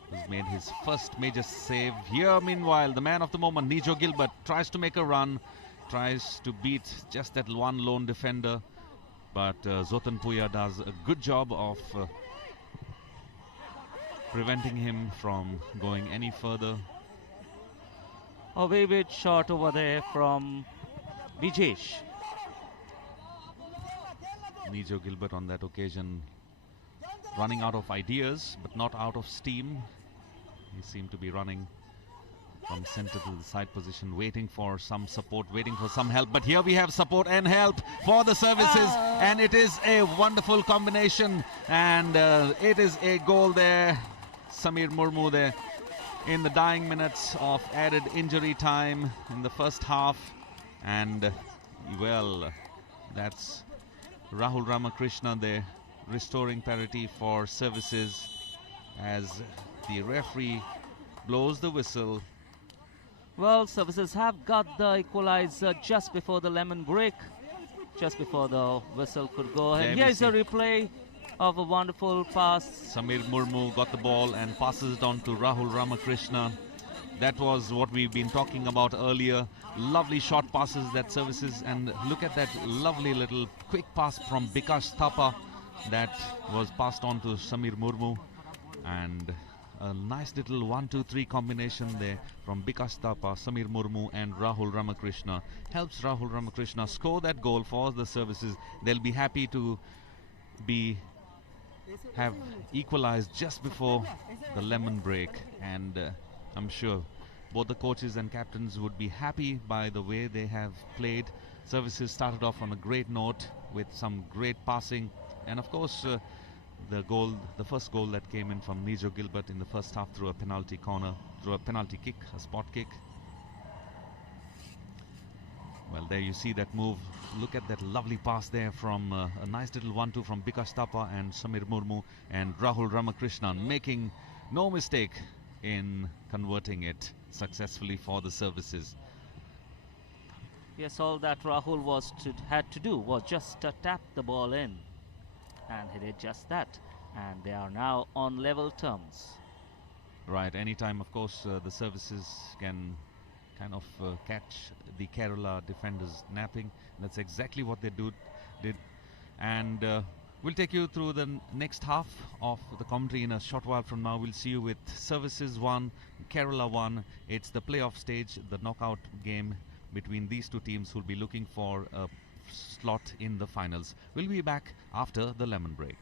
who's made his first major save. Here, meanwhile, the man of the moment, Nijo Gilbert, tries to make a run. Tries to beat just that one lone defender. But Zotan Puya does a good job of preventing him from going any further. A very big shot over there from Vijesh. Nijo Gilbert on that occasion running out of ideas but not out of steam. He seemed to be running from center to the side position, waiting for some support, waiting for some help. But here we have support and help for the services, and it is a wonderful combination, and it is a goal there. Samir Murmu there in the dying minutes of added injury time in the first half. And well, that's Rahul Ramakrishna there restoring parity for services as the referee blows the whistle. Well, services have got the equalizer just before the lemon break, just before the whistle could go ahead. Here is a replay of a wonderful pass. Samir Murmu got the ball and passes it on to Rahul Ramakrishna. That was what we've been talking about earlier. Lovely short passes that services, and look at that lovely little quick pass from Bikash Thapa that was passed on to Samir Murmu, and a nice little 1-2-3 combination there from Bikash Thapa, Samir Murmu and Rahul Ramakrishna helps Rahul Ramakrishna score that goal for the services. They'll be happy to have equalized just before the lemon break, and I'm sure both the coaches and captains would be happy by the way they have played. Services started off on a great note with some great passing, and of course the first goal that came in from Nijo Gilbert in the first half through a penalty corner, through a penalty kick, a spot kick. Well, there you see that move. Look at that lovely pass there from a nice little 1-2 from Bikash Thapa and Samir Murmu, and Rahul Ramakrishnan making no mistake in converting it successfully for the services. Yes, all that Rahul had to do was just tap the ball in, and he did just that, and they are now on level terms. Right, anytime of course the services can kind of catch the Kerala defenders napping. That's exactly what they did, and we'll take you through the next half of the commentary in a short while from now. We'll see you with Services 1, Kerala 1. It's the playoff stage, the knockout game between these two teams who'll be looking for a slot in the finals. We'll be back after the lemon break.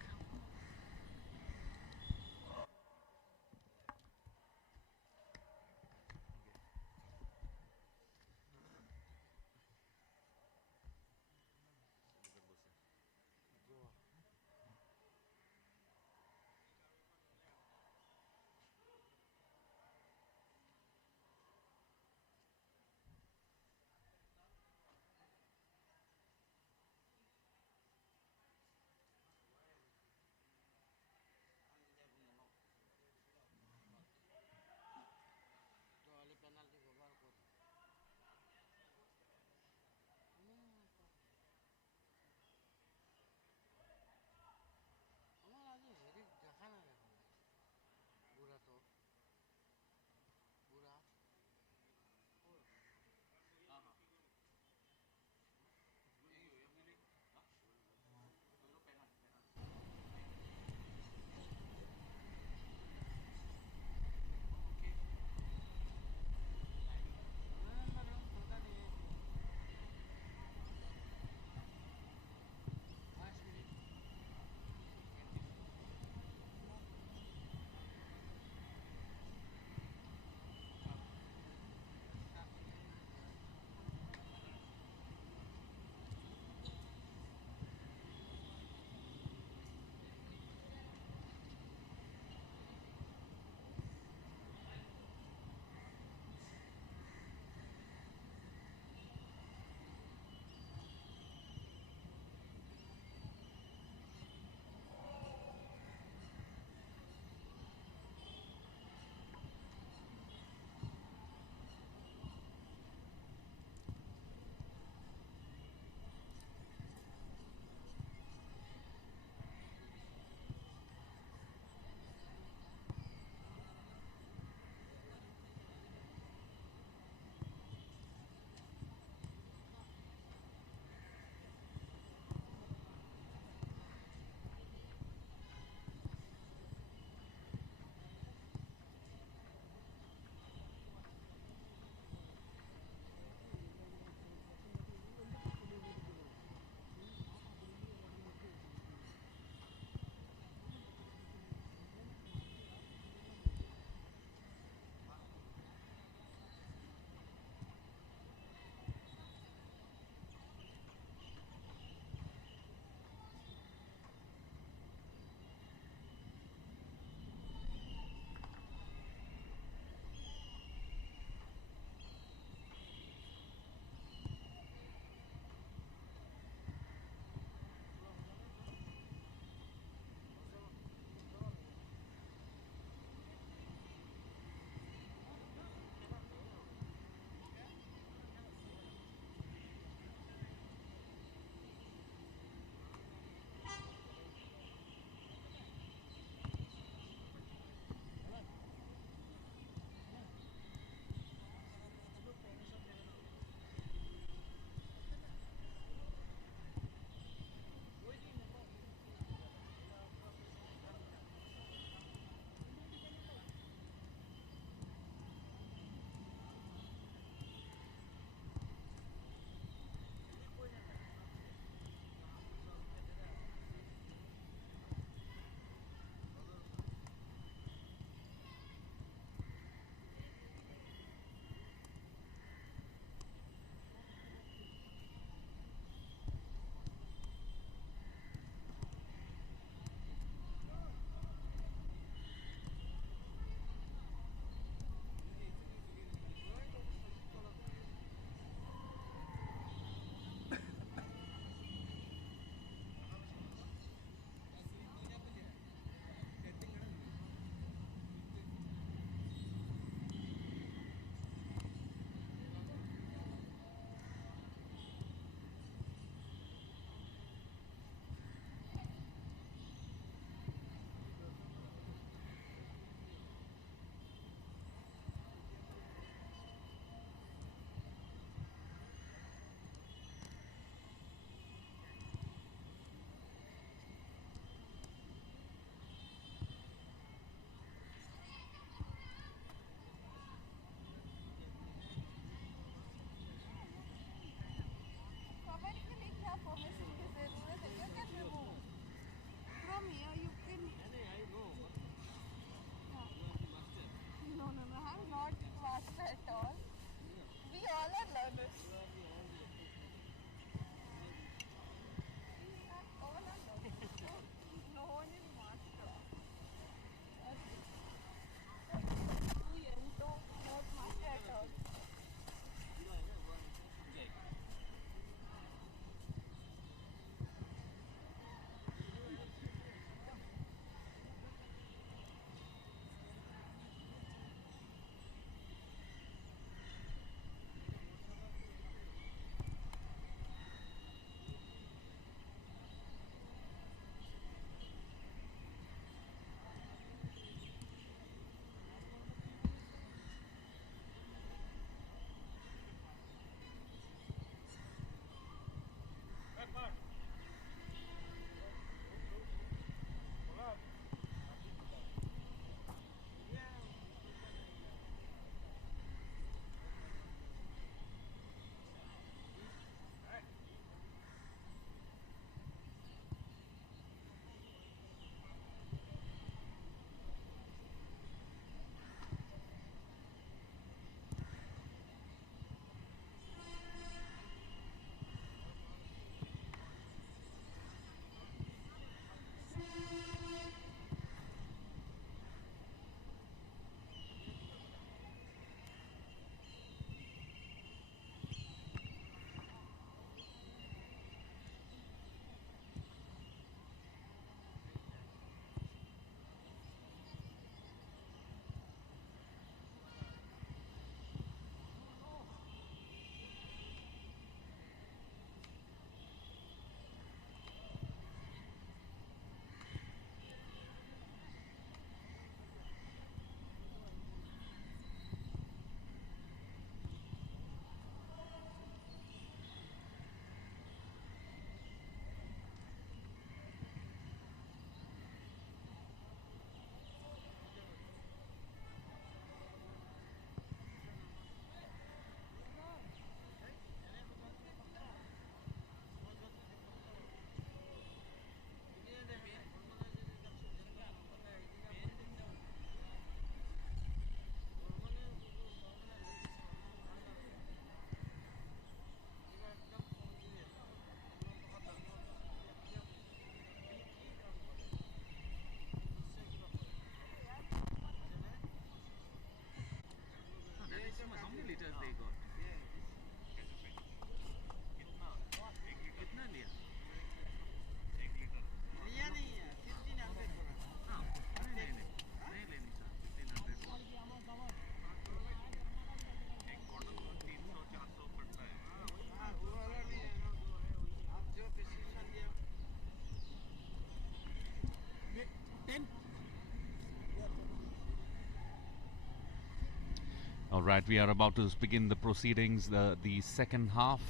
right, we are about to begin the proceedings, the second half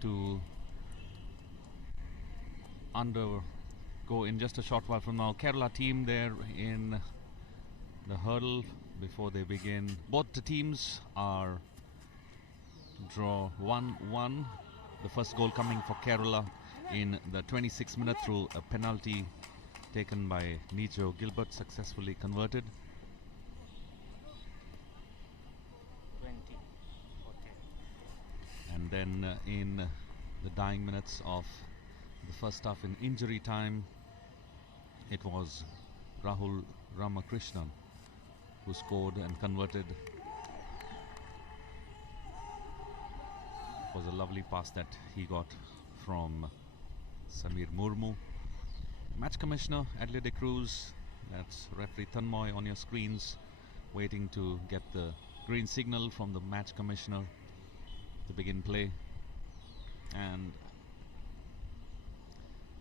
to undergo in just a short while from now. Kerala team there in the hurdle before they begin. Both the teams are draw 1-1. The first goal coming for Kerala in the 26th minute through a penalty taken by Nijo Gilbert, successfully converted. 20. Okay. And then in the dying minutes of the first half, in injury time, it was Rahul Ramakrishnan who scored and converted. It was a lovely pass that he got from Samir Murmu. Match commissioner Adelaide Cruz, that's referee Tanmoy on your screens, waiting to get the green signal from the match commissioner to begin play. And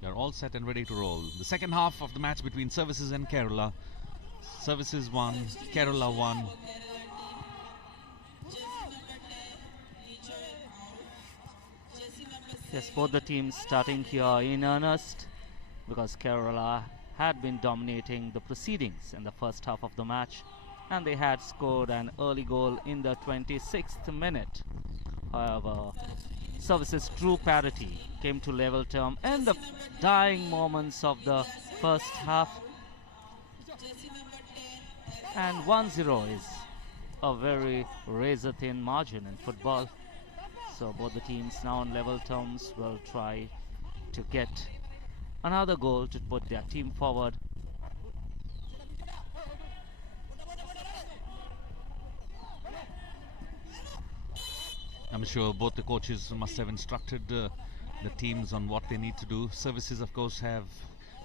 they are all set and ready to roll. The second half of the match between Services and Kerala. Services 1, Kerala 1. Yes, both the teams starting here in earnest, because Kerala had been dominating the proceedings in the first half of the match, and they had scored an early goal in the 26th minute. However, Services' true parity came to level term in the dying moments of the first half, and 1-0 is a very razor-thin margin in football. So both the teams now on level terms will try to get another goal to put their team forward. I'm sure both the coaches must have instructed the teams on what they need to do. Services, of course, have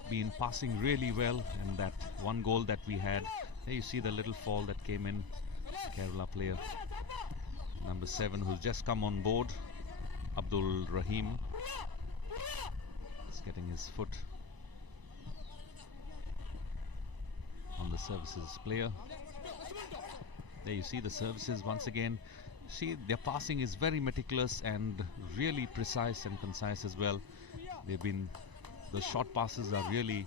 been passing really well, and that one goal that we had, there you see the little fall that came in. Kerala player number 7, who's just come on board, Abdul Rahim, is getting his foot on the Services player. There you see the Services once again. See, their passing is very meticulous and really precise and concise as well. The short passes are really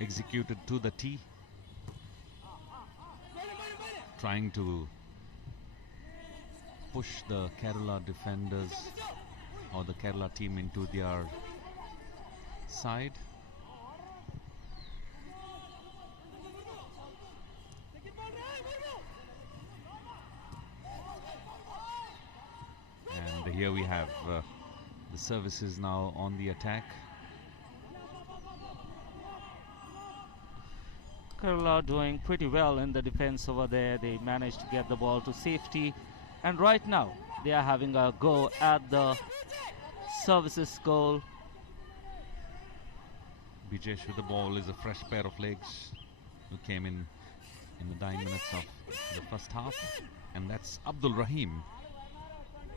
executed to the tee, trying to push the Kerala defenders or the Kerala team into their side. And here we have the Services now on the attack. Kerala doing pretty well in the defense over there. They managed to get the ball to safety, and right now they are having a go at the Services goal. Bijesh with the ball is a fresh pair of legs who came in the dying minutes of the first half, and that's Abdul Rahim,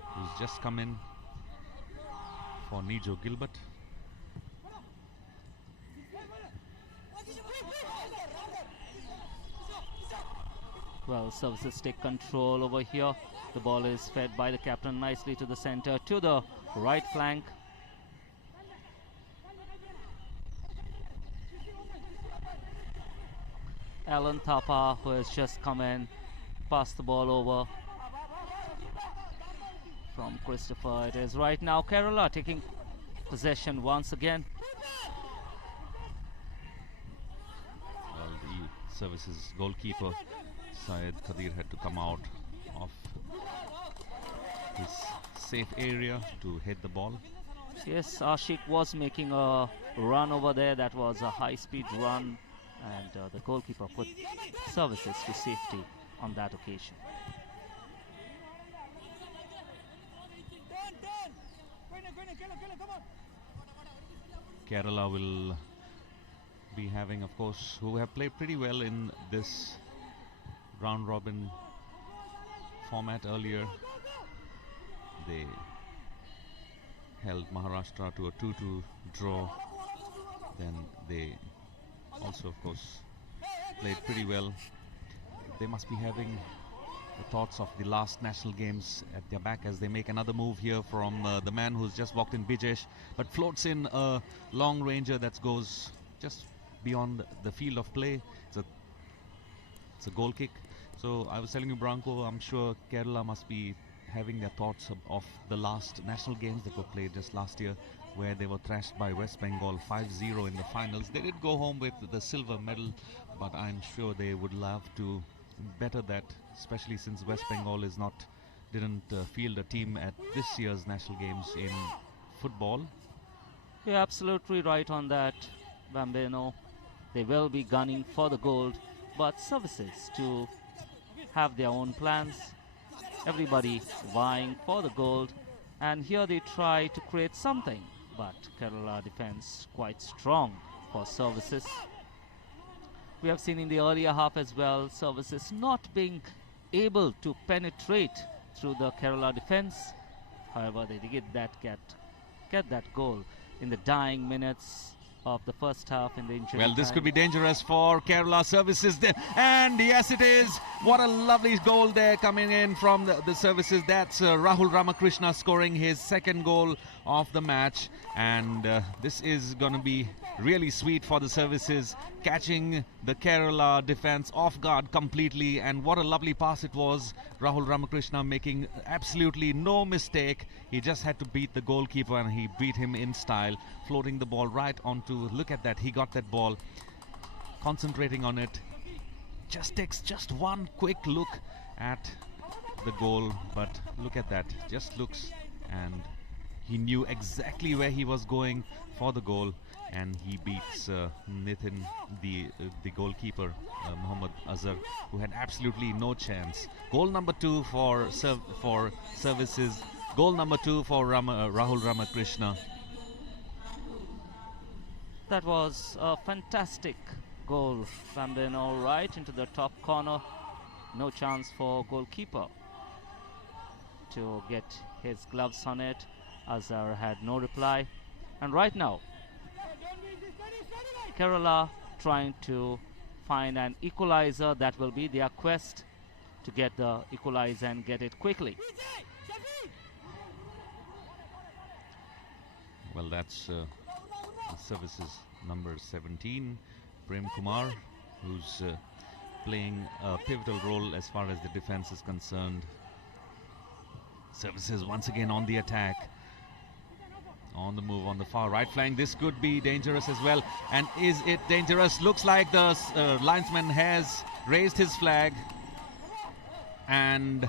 who's just come in for Nijo Gilbert. Well, Services take control over here. The ball is fed by the captain nicely to the center, to the right flank. Alan Thapa, who has just come in, passed the ball over from Christopher. It is right now Kerala taking possession once again. Well, the Services goalkeeper Syed Kadir had to come out of his safe area to hit the ball. Yes, Ashik was making a run over there. That was a high-speed run, and the goalkeeper put Services to safety on that occasion. Kerala will be having, of course, who have played pretty well in this round robin format earlier. They held Maharashtra to a 2-2 draw. Then they also, of course, played pretty well. They must be having the thoughts of the last national games at their back as they make another move here from the man who's just walked in, Bijesh, but floats in a long ranger that goes just beyond the field of play. It's a goal kick. So I was telling you, Branko, I'm sure Kerala must be having their thoughts of the last national games that were played just last year, where they were thrashed by West Bengal 5-0 in the finals. They did go home with the silver medal, but I'm sure they would love to better that, especially since West Bengal didn't field a team at this year's national games in football. You're absolutely right on that, Bambino. They will be gunning for the gold, but services to have their own plans. Everybody vying for the gold, and here they try to create something, but Kerala defense quite strong for services. We have seen in the earlier half as well, services not being able to penetrate through the Kerala defense. However, they did get that goal in the dying minutes of the first half in the injury Well, this time. could be dangerous for Kerala services there. And yes, it is. What a lovely goal there coming in from the services. That's Rahul Ramakrishna scoring his second goal of the match. And this is going to be really sweet for the services, catching the Kerala defense off guard completely. And what a lovely pass it was. Rahul Ramakrishna making absolutely no mistake. He just had to beat the goalkeeper, and he beat him in style, floating the ball right onto. Look at that. He got that ball, concentrating on it. Just takes just one quick look at the goal, but look at that. Just looks, and he knew exactly where he was going for the goal, and he beats Nitin, the goalkeeper, Mohammad Azhar, who had absolutely no chance. Goal number 2 for services. Goal number 2 for Rahul Ramakrishna. That was a fantastic goal, Bambino, right into the top corner. No chance for goalkeeper to get his gloves on it. Azhar had no reply. And right now, Kerala trying to find an equalizer. That will be their quest, to get the equalizer and get it quickly. Well, that's services number 17, Prem Kumar, who's playing a pivotal role as far as the defense is concerned. Services once again on the attack, on the move on the far right flank. This could be dangerous as well. And is it dangerous? Looks like the linesman has raised his flag, and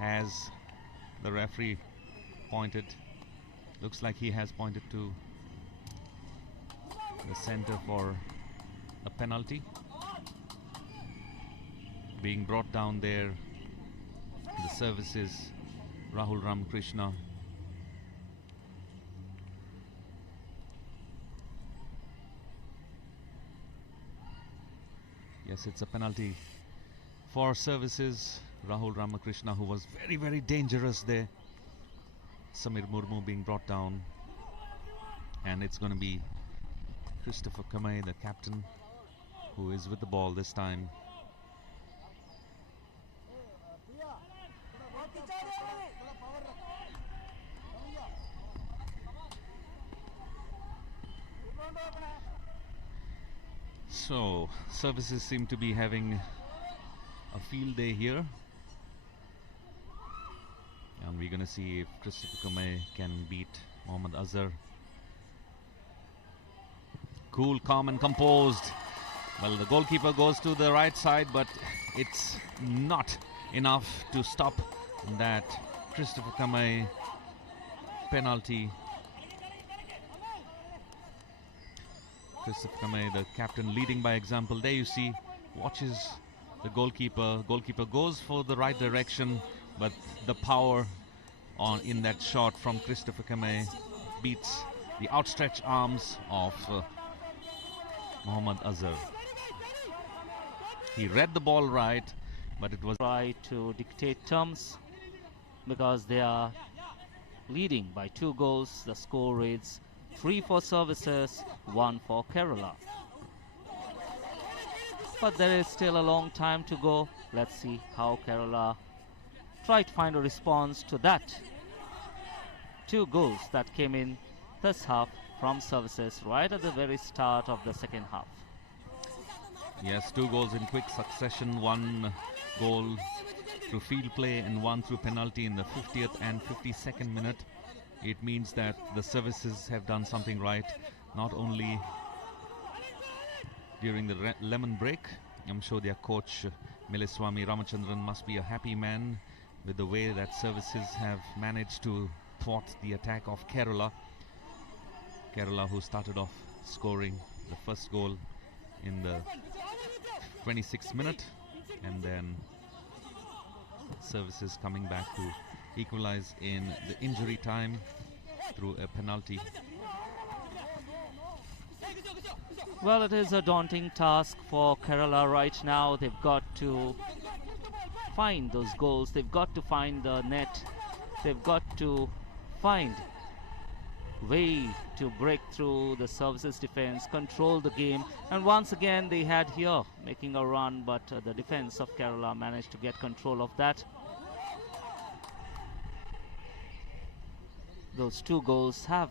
has the referee pointed. Looks like he has pointed to the center for a penalty. Being brought down there, the services, Rahul Ramakrishna. Yes, it's a penalty for services. Rahul Ramakrishna, who was very, very dangerous there. Samir Murmu being brought down, and it's going to be Christopher Kamay, the captain, who is with the ball this time. So, services seem to be having a field day here. And we're going to see if Christopher Kamay can beat Mohammad Azhar. Cool, calm and composed. Well, the goalkeeper goes to the right side, but it's not enough to stop that Christopher Kamay penalty. Christopher Kamay, the captain, leading by example. There you see, watches the goalkeeper. Goalkeeper goes for the right direction, but the power in that shot from Christopher Kamay beats the outstretched arms of Mohammad Azhar. He read the ball right, but it was Try to dictate terms, because they are leading by 2 goals. The score reads 3 for services, 1 for Kerala. but there is still a long time to go. Let's see how Kerala try to find a response to that. 2 goals that came in this half from services right at the very start of the second half. Yes, 2 goals in quick succession, 1 goal through field play and 1 through penalty in the 50th and 52nd minute. It means that the services have done something right, not only during the lemon break. I'm sure their coach Miliswamy Ramachandran must be a happy man with the way that services have managed to thwart the attack of Kerala. Kerala, who started off scoring the first goal in the 26th minute, and then services coming back to equalize in the injury time through a penalty. Well, it is a daunting task for Kerala right now. They've got to find those goals. They've got to find the net. They've got to find way to break through the services defense, control the game. And once again, they had here making a run, but the defense of Kerala managed to get control of that. Those 2 goals have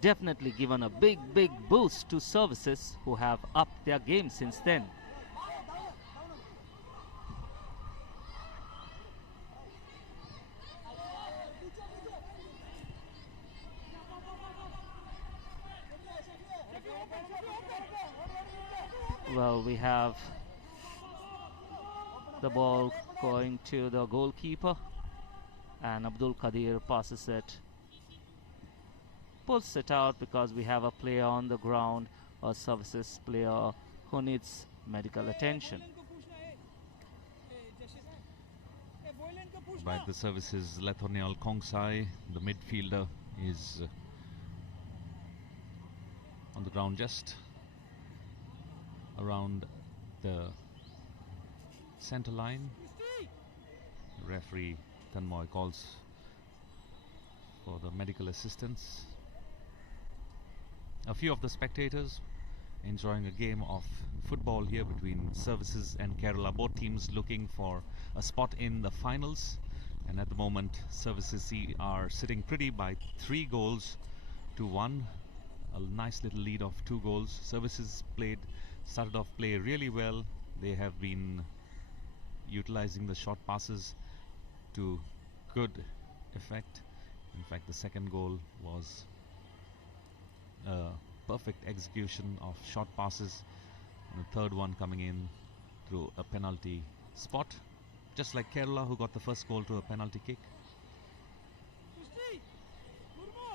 definitely given a big boost to services, who have upped their game since then. Well, we have the ball going to the goalkeeper, and Abdul Qadir passes it, pulls it out because we have a player on the ground, a services player who needs medical attention. By the services, Lethornial Kongsai, the midfielder, is on the ground just around the center line. Referee Tanmoy calls for the medical assistance. A few of the spectators enjoying a game of football here between services and Kerala, both teams looking for a spot in the finals, and at the moment services are sitting pretty by 3 goals to 1. A nice little lead of 2 goals. Services started off play really well. They have been utilizing the short passes to good effect. In fact, the second goal was a perfect execution of short passes, and the third one coming in through a penalty spot, just like Kerala, who got the first goal to a penalty kick.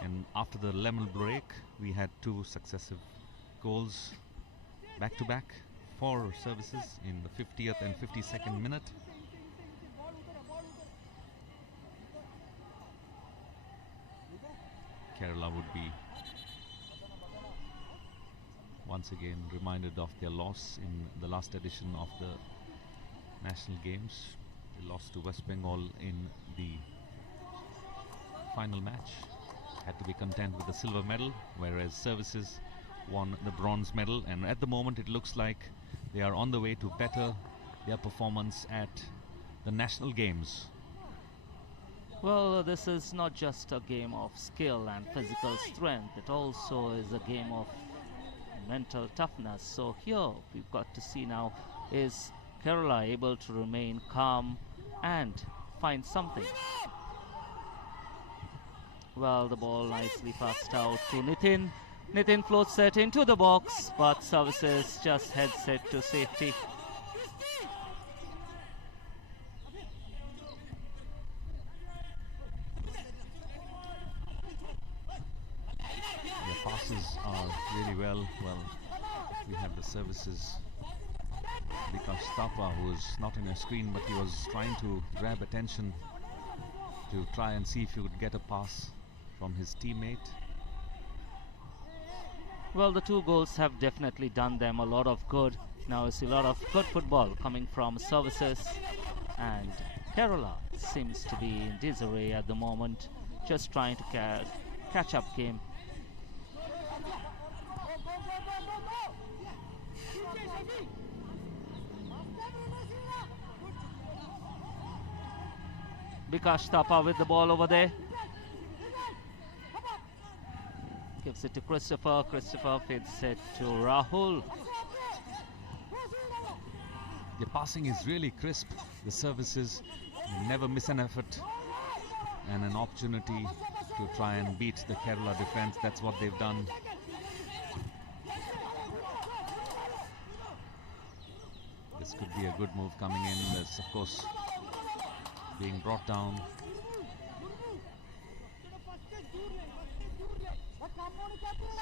And after the lemon break, we had 2 successive goals back to back for services in the 50th and 52nd minute. Kerala would be once again reminded of their loss in the last edition of the national games. They lost to West Bengal in the final match, had to be content with the silver medal, whereas services won the bronze medal, and at the moment it looks like they are on the way to better their performance at the national games. Well, this is not just a game of skill and physical strength, it also is a game of mental toughness. So here we've got to see now, is Kerala able to remain calm and find something? Well, the ball nicely passed out to Nitin. Nitin floats it into the box, but services just heads it to safety. The passes are really well. We have the services. Vikas Thapa, who was not in a screen, but he was trying to grab attention to try and see if he would get a pass from his teammate. Well, the 2 goals have definitely done them a lot of good. Now it's a lot of good football coming from services, and Kerala seems to be in disarray at the moment, just trying to catch up game. Bikash Thapa with the ball over there. Gives it to Christopher. Christopher feeds it to Rahul. The passing is really crisp. The services never miss an effort and an opportunity to try and beat the Kerala defense. That's what they've done. This could be a good move coming in. That's of course being brought down.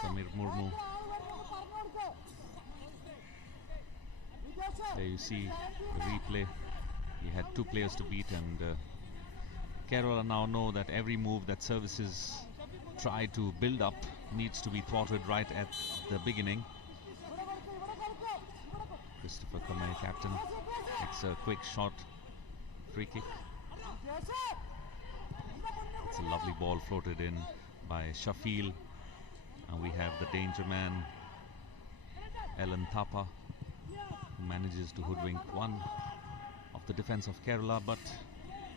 Samir Murmu. There you see the replay. He had two players to beat, and Kerala now know that every move that services try to build up needs to be thwarted right at the beginning. Christopher Kamei, captain. It's a quick shot, free kick. It's a lovely ball floated in by Shafil. And we have the danger man, Ellen Thapa, who manages to hoodwink one of the defense of Kerala, but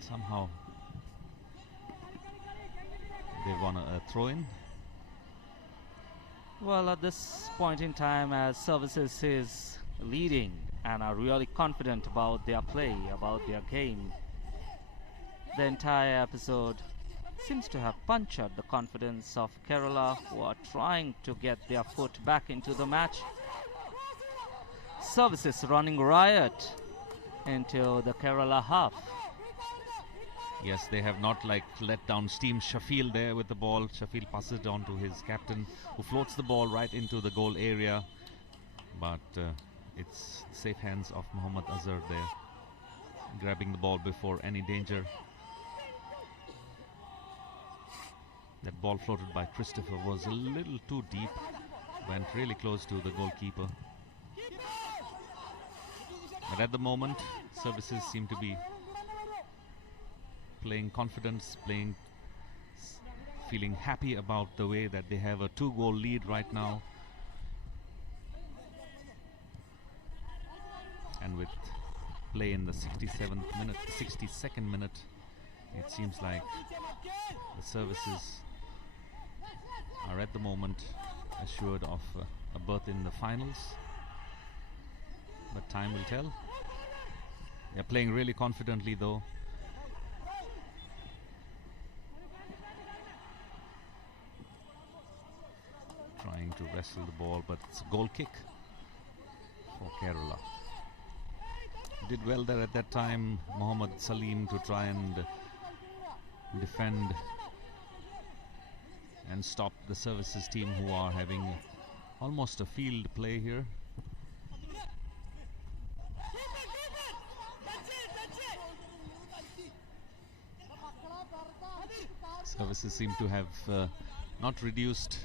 somehow they won a throw-in. Well, at this point in time, as Services is leading and are really confident about their play, about their game, the entire episode seems to have punctured the confidence of Kerala, who are trying to get their foot back into the match. Services running riot into the Kerala half. Yes, they have not let down steam. Shafil there with the ball. Shafil passes it on to his captain, who floats the ball right into the goal area. But it's safe hands of Mohammad Azhar there, grabbing the ball before any danger. That ball floated by Christopher was a little too deep, went really close to the goalkeeper. But at the moment, Services seem to be playing confidence, feeling happy about the way that they have a 2-goal lead right now. And with play in the 67th minute, 62nd minute, it seems like the Services are at the moment assured of a berth in the finals. But time will tell. They're playing really confidently though. Trying to wrestle the ball, but it's a goal kick for Kerala. Did well there at that time, Mohammad Salim, to try and defend and stop the Services team, who are having almost a field play here. Services seem to have not reduced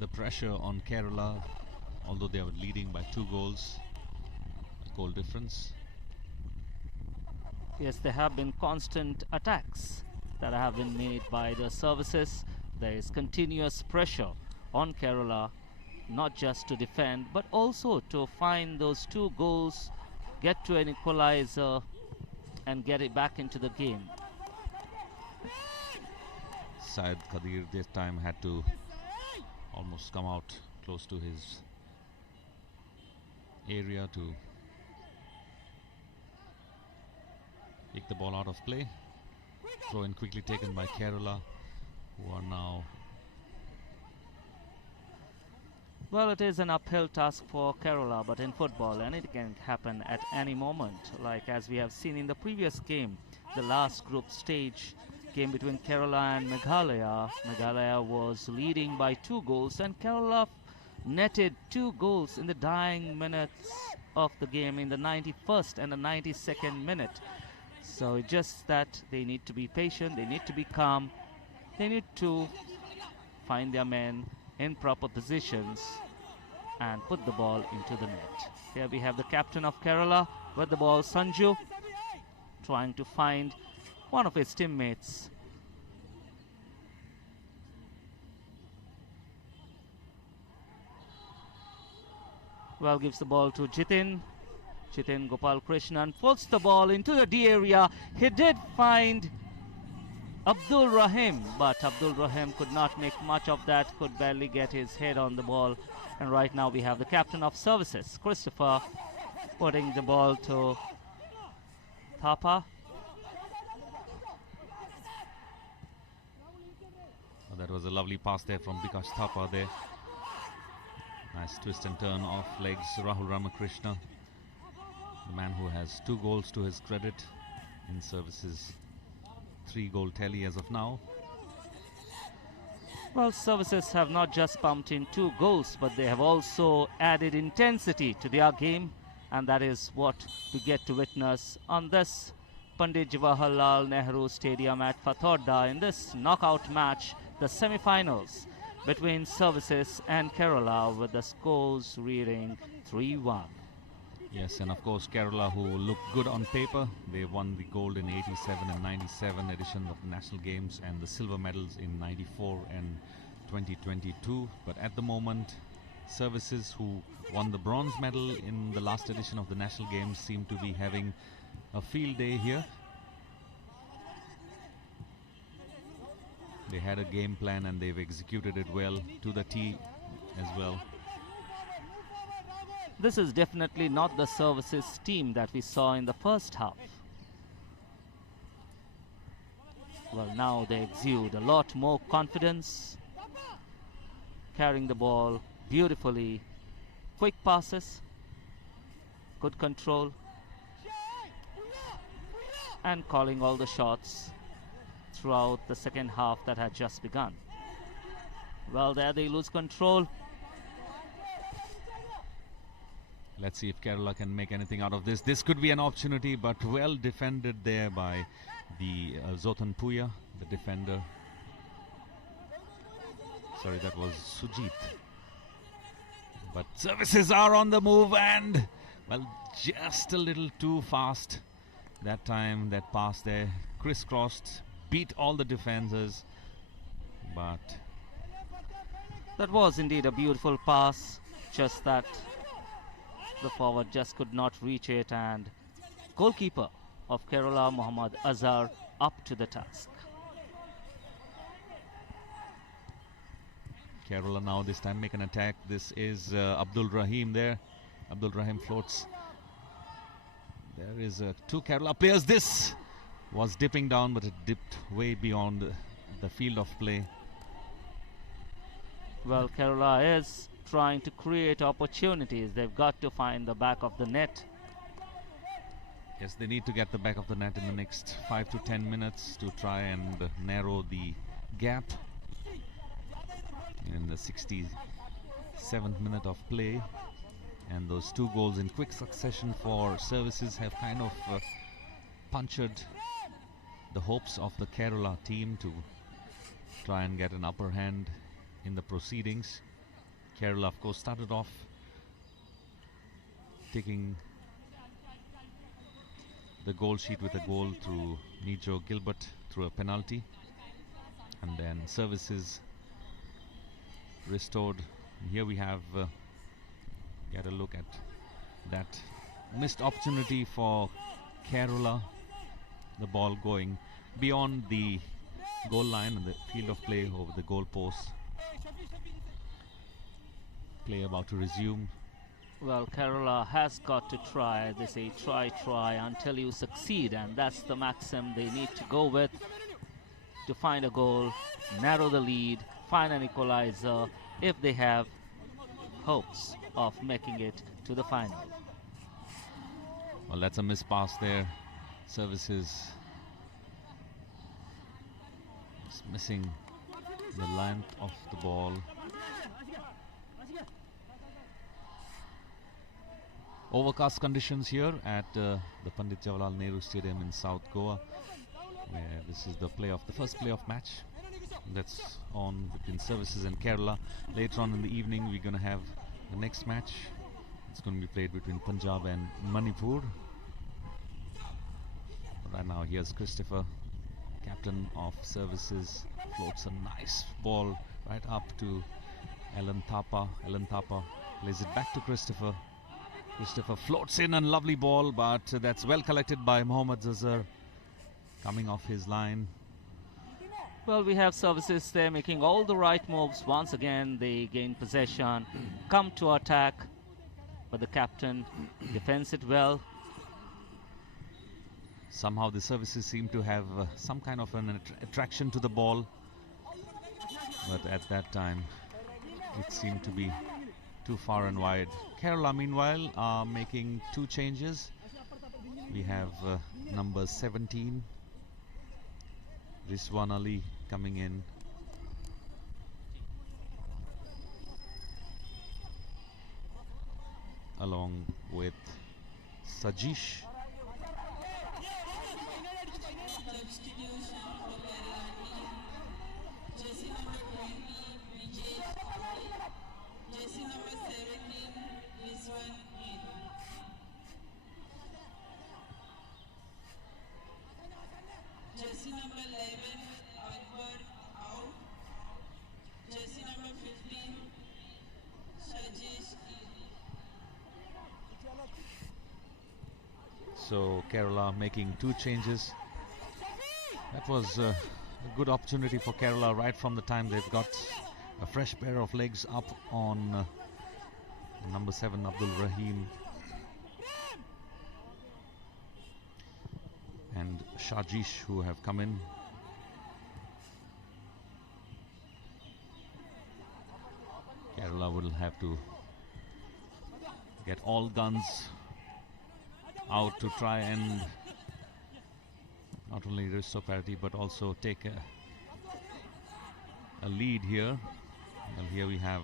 the pressure on Kerala, although they are leading by 2 goals, a goal difference. Yes, there have been constant attacks that have been made by the Services. There is continuous pressure on Kerala, not just to defend, but also to find those 2 goals, get to an equalizer, and get it back into the game. Syed Qadir this time had to almost come out close to his area to take the ball out of play. Throw in quickly taken by Kerala, who are now... Well, it is an uphill task for Kerala, but in football anything can happen at any moment. Like as we have seen in the previous game, the last group stage game between Kerala and Meghalaya. Meghalaya was leading by 2 goals, and Kerala netted 2 goals in the dying minutes of the game, in the 91st and the 92nd minute. So it's just that they need to be patient, they need to be calm, they need to find their men in proper positions and put the ball into the net. Here we have the captain of Kerala with the ball, Sanju, trying to find one of his teammates. Well, gives the ball to Jitin. Jitin Gopal Krishnan puts the ball into the D area. He did find Abdul Rahim, but Abdul Rahim could not make much of that, could barely get his head on the ball. And right now we have the captain of services, Christopher, putting the ball to Thapa. Oh, that was a lovely pass there from Bikash Thapa there. Nice twist and turn off legs. Rahul Ramakrishna, the man who has 2 goals to his credit in services, 3-goal tally as of now. Well, services have not just pumped in 2 goals, but they have also added intensity to their game, and that is what we get to witness on this Pandit Jawaharlal Nehru Stadium at Fatorda in this knockout match, the semi-finals between services and Kerala, with the scores reading 3-1. Yes, and of course Kerala, who look good on paper. They won the gold in 87 and 97 edition of the national games and the silver medals in 94 and 2022. But at the moment, services, who won the bronze medal in the last edition of the national games, seem to be having a field day here. They had a game plan and they've executed it well to the T as well. This is definitely not the services team that we saw in the first half. Well, now they exude a lot more confidence, carrying the ball beautifully, quick passes, good control, and calling all the shots throughout the second half that had just begun. Well, there they lose control. Let's see if Kerala can make anything out of this. This could be an opportunity, but well defended there by the Zotan Puya, the defender. Sorry, that was Sujit. But services are on the move and, well, just a little too fast. That time, that pass there, crisscrossed, beat all the defenders. But that was indeed a beautiful pass, just that the forward just could not reach it, and goalkeeper of Kerala, Muhammad Azhar, up to the task. Kerala now this time make an attack. This is Abdul Rahim there. Abdul Rahim floats. There is 2 Kerala players. This was dipping down, but it dipped way beyond the field of play. Well, Kerala is trying to create opportunities. They've got to find the back of the net. Yes, they need to get the back of the net in the next 5 to 10 minutes to try and narrow the gap. In the 67th minute of play, and those 2 goals in quick succession for services have kind of punctured the hopes of the Kerala team to try and get an upper hand in the proceedings. Kerala, of course, started off taking the goal sheet with a goal through Nijo Gilbert through a penalty, and then services restored. And here we have get a look at that missed opportunity for Kerala. The ball going beyond the goal line and the field of play over the goal post. Play about to resume. Well, Kerala has got to try. They say try until you succeed, and that's the maxim they need to go with to find a goal, narrow the lead, find an equalizer if they have hopes of making it to the final. Well, that's a missed pass there. Services just missing the length of the ball. Overcast conditions here at the Pandit Jawaharlal Nehru Stadium in South Goa, where this is the first playoff match that's on between services and Kerala. Later on in the evening, we're going to have the next match. It's going to be played between Punjab and Manipur. Right now, here's Christopher, captain of services, floats a nice ball right up to Alan Thapa. Alan Thapa plays it back to Christopher. Christopher floats in a lovely ball, but that's well collected by Mohammad Zazar, coming off his line. Well, we have services there making all the right moves. Once again, they gain possession, come to attack, but the captain defends it well. Somehow the services seem to have some kind of an attraction to the ball, but at that time it seemed to be too far and wide. Kerala meanwhile are making 2 changes. We have number 17 Rizwan Ali coming in. Along with Sajish. Jersey number 11, Akbar out. Jersey number 15, Sajesh in. So Kerala making 2 changes. That was a good opportunity for Kerala right from the time they've got a fresh pair of legs up on number 7 Abdul Rahim and Shajish, who have come in. Kerala will have to get all guns out to try and not only restore parity but also take a lead here. Well, here we have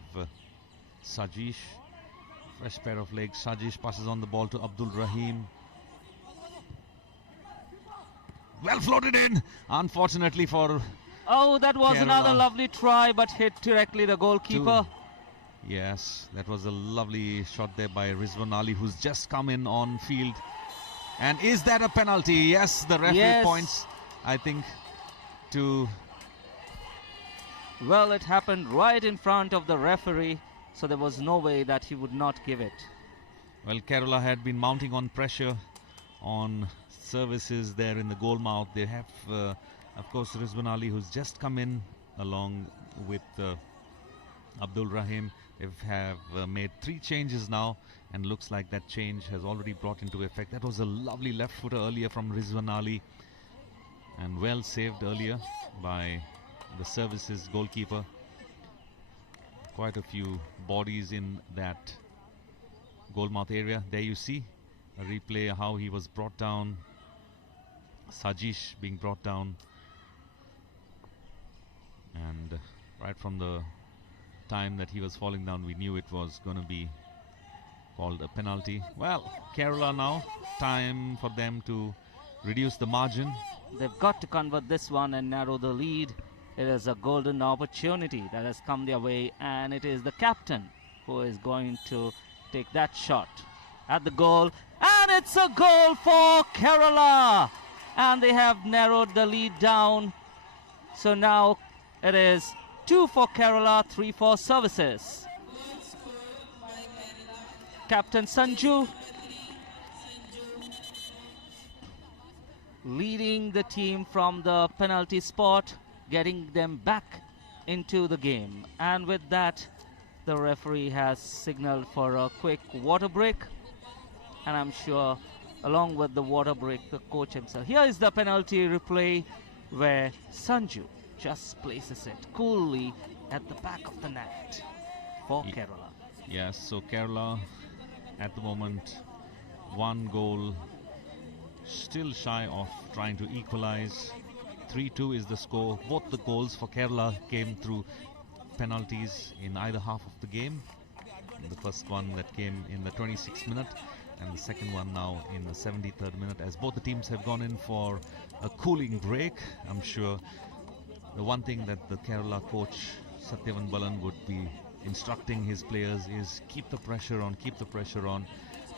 Sajish, fresh pair of legs. Sajish passes on the ball to Abdul Rahim. Well floated in, unfortunately for Oh, that was Kerala. another lovely try, but hit directly the goalkeeper. Yes, that was a lovely shot there by Rizwan Ali, who's just come in on field. And is that a penalty? Yes, the referee Yes. points, I think, to... Well, it happened right in front of the referee, so there was no way that he would not give it. Well, Kerala had been mounting on pressure on services there in the goal mouth. They have, of course, Rizwan Ali, who's just come in along with Abdul Rahim. They have made 3 changes now, and looks like that change has already brought into effect. That was a lovely left footer earlier from Rizwan Ali, and well saved earlier by the services goalkeeper. Quite a few bodies in that goalmouth area. There you see a replay how he was brought down. Sajish being brought down, and right from the time that he was falling down, we knew it was going to be called a penalty. Well, Kerala now, time for them to reduce the margin. They've got to convert this one and narrow the lead. It is a golden opportunity that has come their way, and it is the captain who is going to take that shot at the goal, and it's a goal for Kerala, and they have narrowed the lead down. So now it is 2 for Kerala, 3 for services. Captain Sanju leading the team from the penalty spot, getting them back into the game. And with that, the referee has signaled for a quick water break. And I'm sure along with the water break, the coach himself. Here is the penalty replay where Sanju just places it coolly at the back of the net for Kerala. Yes, so Kerala at the moment 1 goal still shy of trying to equalize. 3-2 is the score. Both the goals for Kerala came through penalties in either half of the game. The first one that came in the 26th minute, and the second one now in the 73rd minute, as both the teams have gone in for a cooling break. I'm sure the one thing that the Kerala coach Satyavan Balan would be instructing his players is keep the pressure on,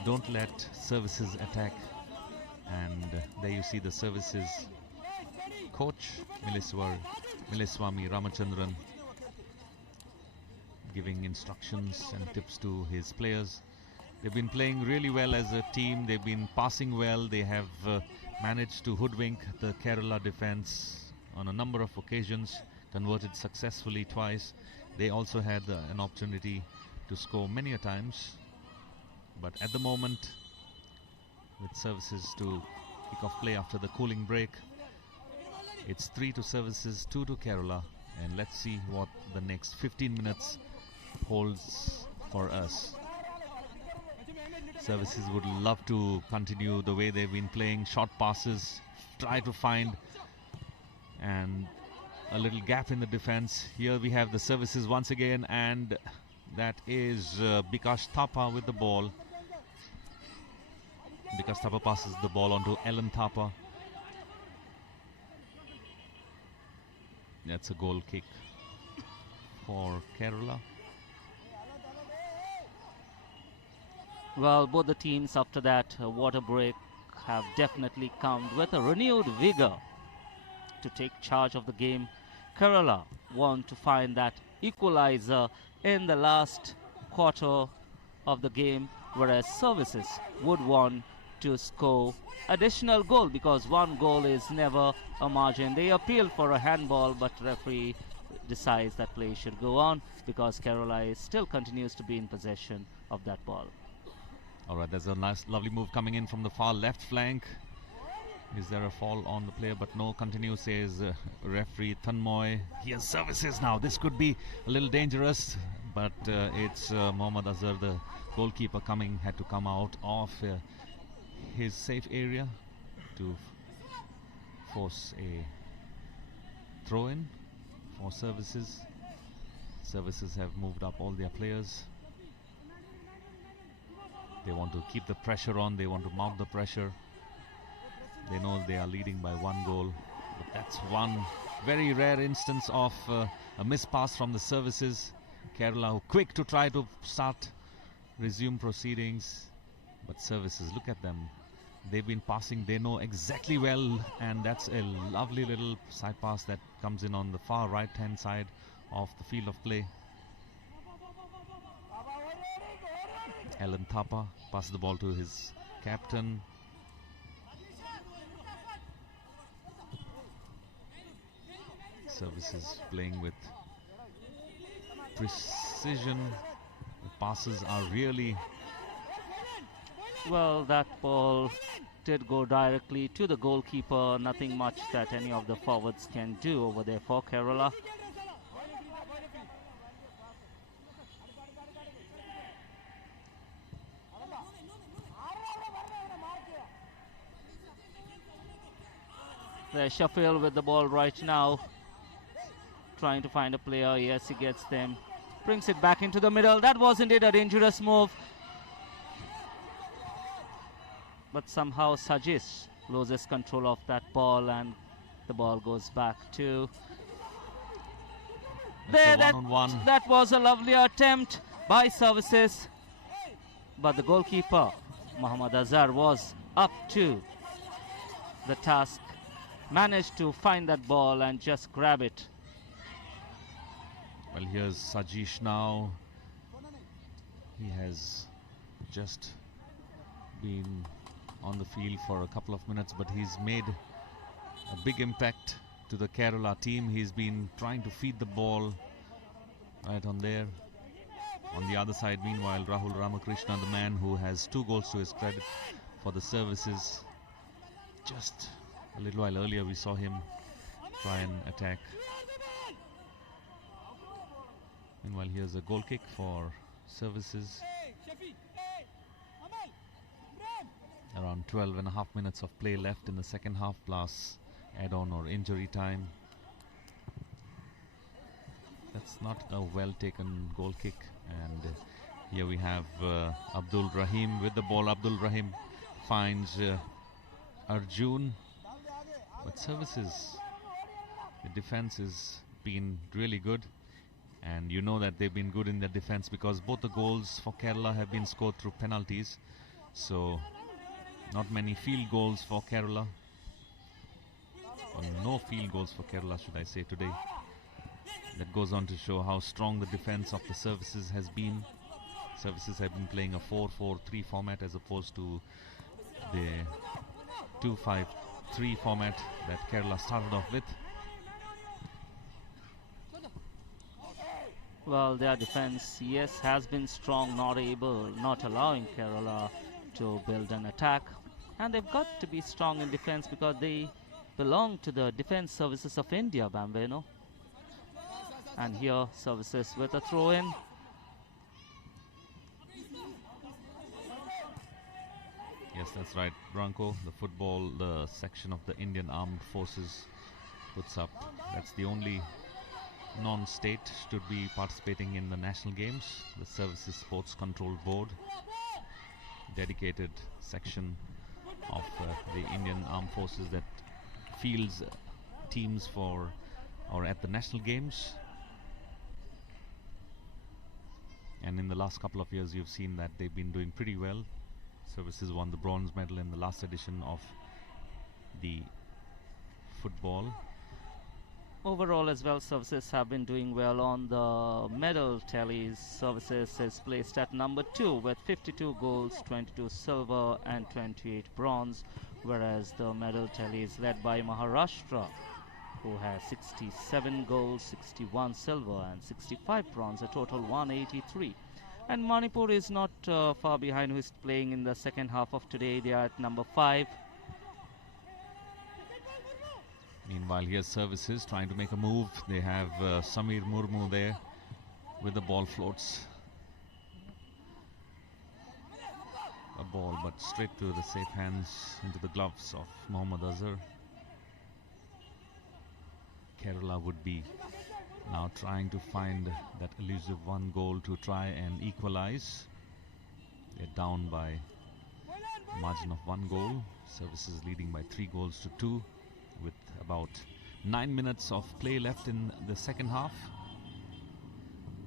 don't let services attack. And there you see the services coach Mileswamy Ramachandran giving instructions and tips to his players. They've been playing really well as a team. They've been passing well. They have managed to hoodwink the Kerala defense on a number of occasions, converted successfully twice. They also had an opportunity to score many a times, but at the moment, with services to kick off play after the cooling break, it's 3 to services, 2 to Kerala, and let's see what the next 15 minutes holds for us. Services would love to continue the way they've been playing, short passes, try to find and a little gap in the defense. Here we have the services once again, and that is Bikash Thapa with the ball. Bikash Thapa passes the ball on to Ellen Thapa. That's a goal kick for Kerala. Well, both the teams after that water break have definitely come with a renewed vigor to take charge of the game. Kerala want to find that equalizer in the last quarter of the game, whereas services would want to score additional goal, because one goal is never a margin. They appeal for a handball, but referee decides that play should go on because Kerala still continues to be in possession of that ball. All right, there's a nice, lovely move coming in from the far left flank. Is there a fall on the player? But no, continue, says referee Tanmoy. He has services now. This could be a little dangerous, but it's Mohammad Azhar, the goalkeeper, had to come out of his safe area to force a throw-in for services. Services have moved up all their players. They want to keep the pressure on. They want to mount the pressure. They know they are leading by 1 goal. But that's one very rare instance of a missed pass from the services. Kerala quick to try to resume proceedings. But services, look at them. They've been passing. They know exactly well. And that's a lovely little side pass that comes in on the far right-hand side of the field of play. Ellen Thapa passes the ball to his captain. Services playing with precision. The passes are really... Well, that ball did go directly to the goalkeeper. Nothing much that any of the forwards can do over there for Kerala. There's Shafil with the ball right now, trying to find a player. Yes, he gets them. Brings it back into the middle. That was indeed a dangerous move. But somehow Sajis loses control of that ball and the ball goes back to... There, that was a lovely attempt by services. But the goalkeeper, Mohammad Azhar, was up to the task. Managed to find that ball and just grab it. Well, here's Sajish now. He has just been on the field for a couple of minutes, but he's made a big impact to the Kerala team. He's been trying to feed the ball right on there. On the other side, meanwhile, Rahul Ramakrishna, the man who has 2 goals to his credit for the services. Just a little while earlier, we saw him try and attack. Meanwhile, here's a goal kick for services. Around 12.5 minutes of play left in the second half, plus add-on or injury time. That's not a well-taken goal kick. And here we have Abdul Rahim with the ball. Abdul Rahim finds Arjun. But services, the defense has been really good. And you know that they've been good in their defense because both the goals for Kerala have been scored through penalties. So not many field goals for Kerala. Or no field goals for Kerala, should I say, today. That goes on to show how strong the defense of the services has been. Services have been playing a 4-4-3 format as opposed to the 2-5-3 format that Kerala started off with. Well, their defense, yes, has been strong, not allowing Kerala to build an attack. And they've got to be strong in defense because they belong to the Defense Services of India, Bambino. And here, Services with a throw-in. Yes, that's right, Branko. The football, the section of the Indian Armed Forces puts up. That's the only non-state should be participating in the national games. The Services Sports Control Board, dedicated section of the Indian Armed Forces that fields teams for or at the national games. And in the last couple of years, you've seen that they've been doing pretty well. Services won the bronze medal in the last edition of the football. Overall as well, Services have been doing well on the medal tallies. Services is placed at number 2 with 52 golds, 22 silver and 28 bronze, whereas the medal tally is led by Maharashtra, who has 67 golds, 61 silver and 65 bronze, a total 183. And Manipur is not far behind, who is playing in the second half of today. They are at number 5. Meanwhile, here's Services trying to make a move. They have Samir Murmu there with the ball floats. A ball, but straight to the safe hands into the gloves of Mohammad Azhar. Kerala would be now trying to find that elusive one goal to try and equalize. They're down by a margin of 1 goal. Services leading by 3 goals to 2 with about 9 minutes of play left in the second half.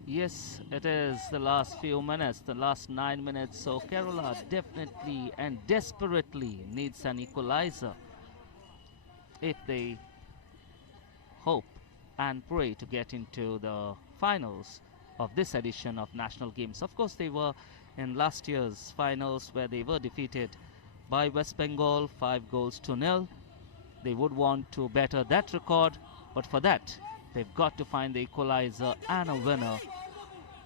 Yes, it is the last few minutes, the last 9 minutes. So Kerala definitely and desperately needs an equalizer if they hope and pray to get into the finals of this edition of National Games. Of course, they were in last year's finals where they were defeated by West Bengal 5 goals to 0. They would want to better that record, but for that, they've got to find the equalizer and a winner,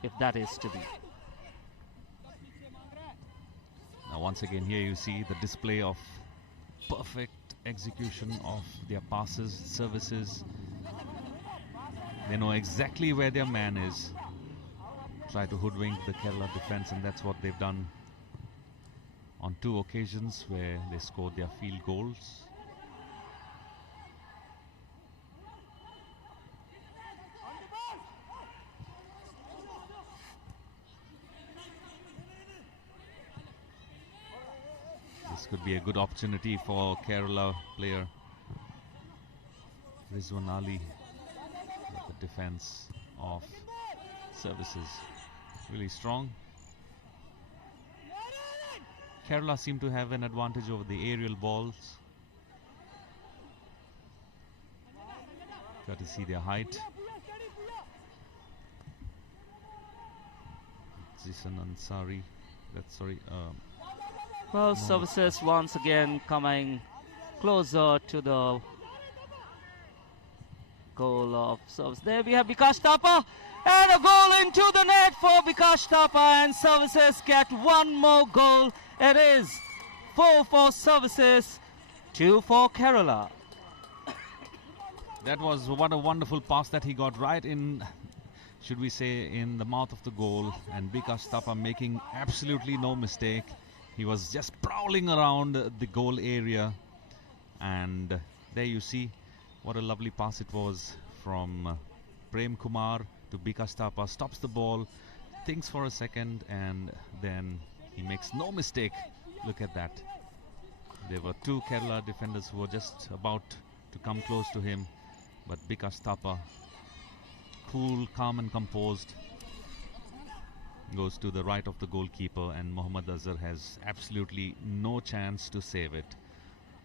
if that is to be. Now, once again, here you see the display of perfect execution of their passes, Services. They know exactly where their man is. Try to hoodwink the Kerala defense, and that's what they've done on 2 occasions where they scored their field goals. This could be a good opportunity for Kerala player Rizwan Ali. The defense of Services really strong. Kerala seem to have an advantage over the aerial balls. Got to see their height. Zisan Ansari. Well, Services once again coming closer to the goal of Service. There we have Bikash Thapa, and a goal into the net for Bikash Thapa, and Services get 1 more goal. It is 4 for Services, 2 for Kerala. That was what a wonderful pass that he got right in, should we say, in the mouth of the goal, and Bikash Thapa making absolutely no mistake. He was just prowling around the goal area, and there you see what a lovely pass it was from Prem Kumar to Bikash Thapa. Stops the ball, thinks for a second, and then he makes no mistake. Look at that. There were 2 Kerala defenders who were just about to come close to him, but Bikash Thapa, cool, calm and composed, goes to the right of the goalkeeper, and Mohammad Azhar has absolutely no chance to save it.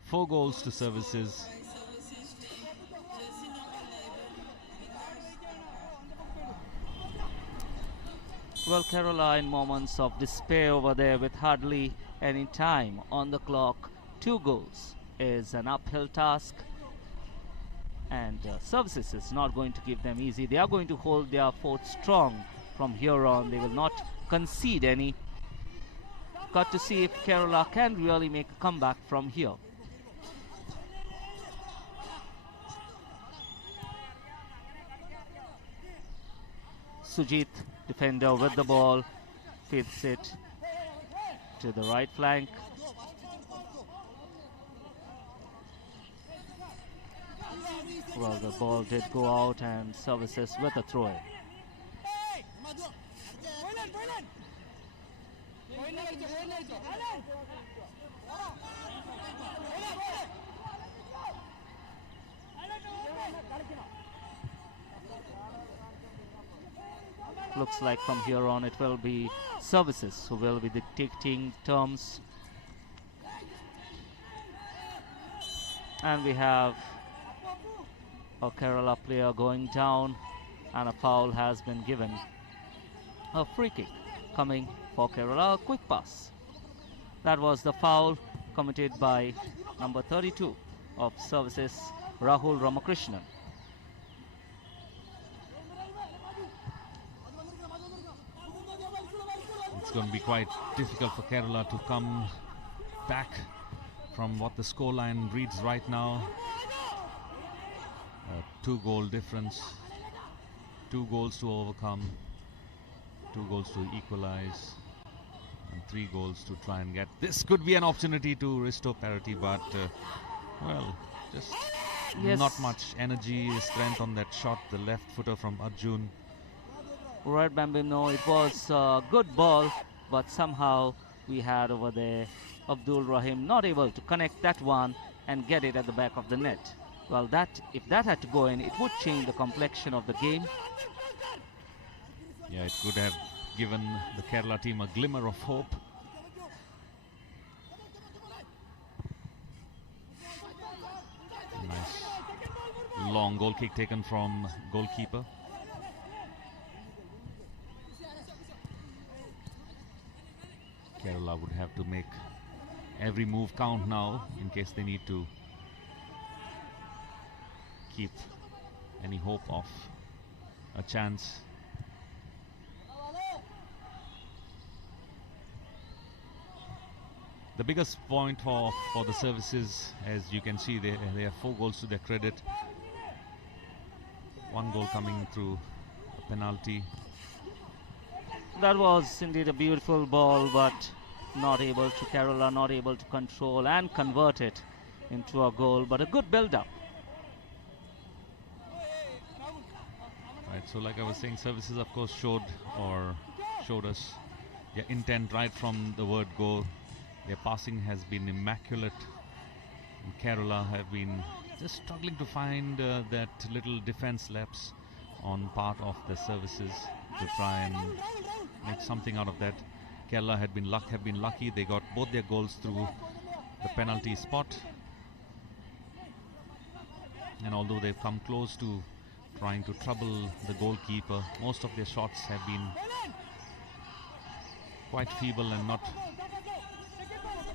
4 goals to Services. Well, Kerala in moments of despair over there with hardly any time on the clock. 2 goals is an uphill task. And services is not going to give them easy. They are going to hold their fort strong from here on. They will not concede any. Got to see if Kerala can really make a comeback from here. Sujit, defender with the ball, feeds it to the right flank. Well, the ball did go out and services with a throw in. Looks like from here on it will be services who will be dictating terms. And we have a Kerala player going down, and a foul has been given. A free kick coming for Kerala, a quick pass. That was the foul committed by number 32 of services, Rahul Ramakrishnan. It's going to be quite difficult for Kerala to come back from what the scoreline reads right now. A 2-goal difference, 2 goals to overcome, 2 goals to equalize, and 3 goals to try and get. This could be an opportunity to restore parity, but well, just not much energy, strength on that shot, the left footer from Arjun. Right, Bambino, it was a good ball, but somehow we had over there Abdul Rahim not able to connect that one and get it at the back of the net. Well, if that had to go in, it would change the complexion of the game. Yeah, it could have given the Kerala team a glimmer of hope. Nice long goal kick taken from goalkeeper. Kerala would have to make every move count now in case they need to keep any hope of a chance. The biggest point for the services, as you can see, they have 4 goals to their credit. 1 goal coming through a penalty. That was indeed a beautiful ball, but Kerala not able to control and convert it into a goal, but a good build-up. Right, so like I was saying, services of course showed us their intent right from the word go. Their passing has been immaculate. And Kerala have been just struggling to find that little defense lapse on part of the services to try and make something out of that. Kerala have been lucky. They got both their goals through the penalty spot. And although they've come close to trying to trouble the goalkeeper, most of their shots have been quite feeble and not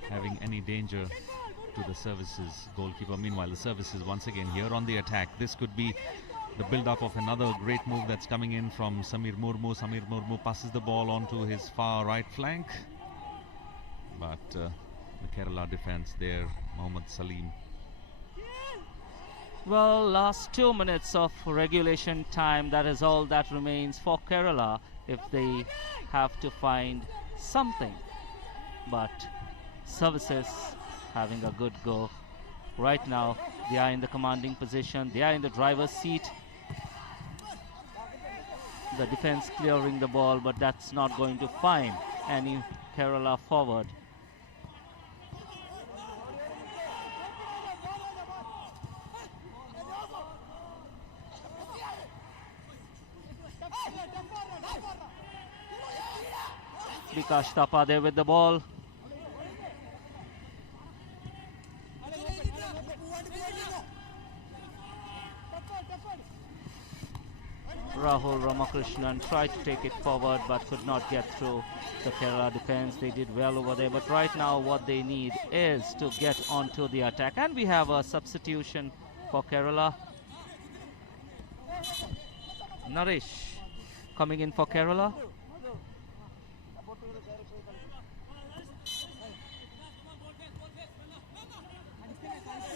having any danger to the services goalkeeper. Meanwhile, the services once again here on the attack. This could be the build-up of another great move that's coming in from Samir Murmu. Samir Murmu passes the ball onto his far right flank, but the Kerala defense there, Mohammad Salim. Well, last 2 minutes of regulation time, that is all that remains for Kerala if they have to find something. But services having a good go. Right now, they are in the commanding position. They are in the driver's seat. The defense clearing the ball, but that's not going to find any Kerala forward. Vikash Thapa there with the ball. Rahul Ramakrishnan tried to take it forward but could not get through the Kerala defense. They did well over there, but right now what they need is to get onto the attack. And we have a substitution for Kerala. Naresh coming in for Kerala.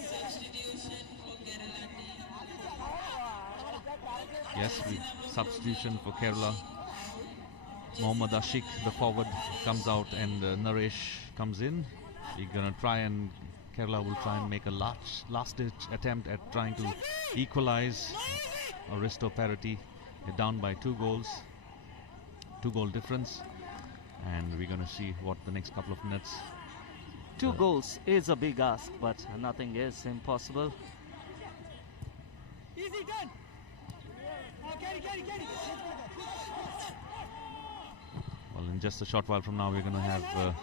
Substitution for Kerala team. Yes, substitution for Kerala. Mohammad Ashik, the forward, comes out and Naresh comes in. We're going to try and Kerala will try and make a last-ditch attempt at trying to equalize or restore parity. They're down by 2 goals, 2-goal difference, and we're going to see what the next couple of minutes. 2 goals is a big ask, but nothing is impossible. Well, in just a short while from now, we're going to have the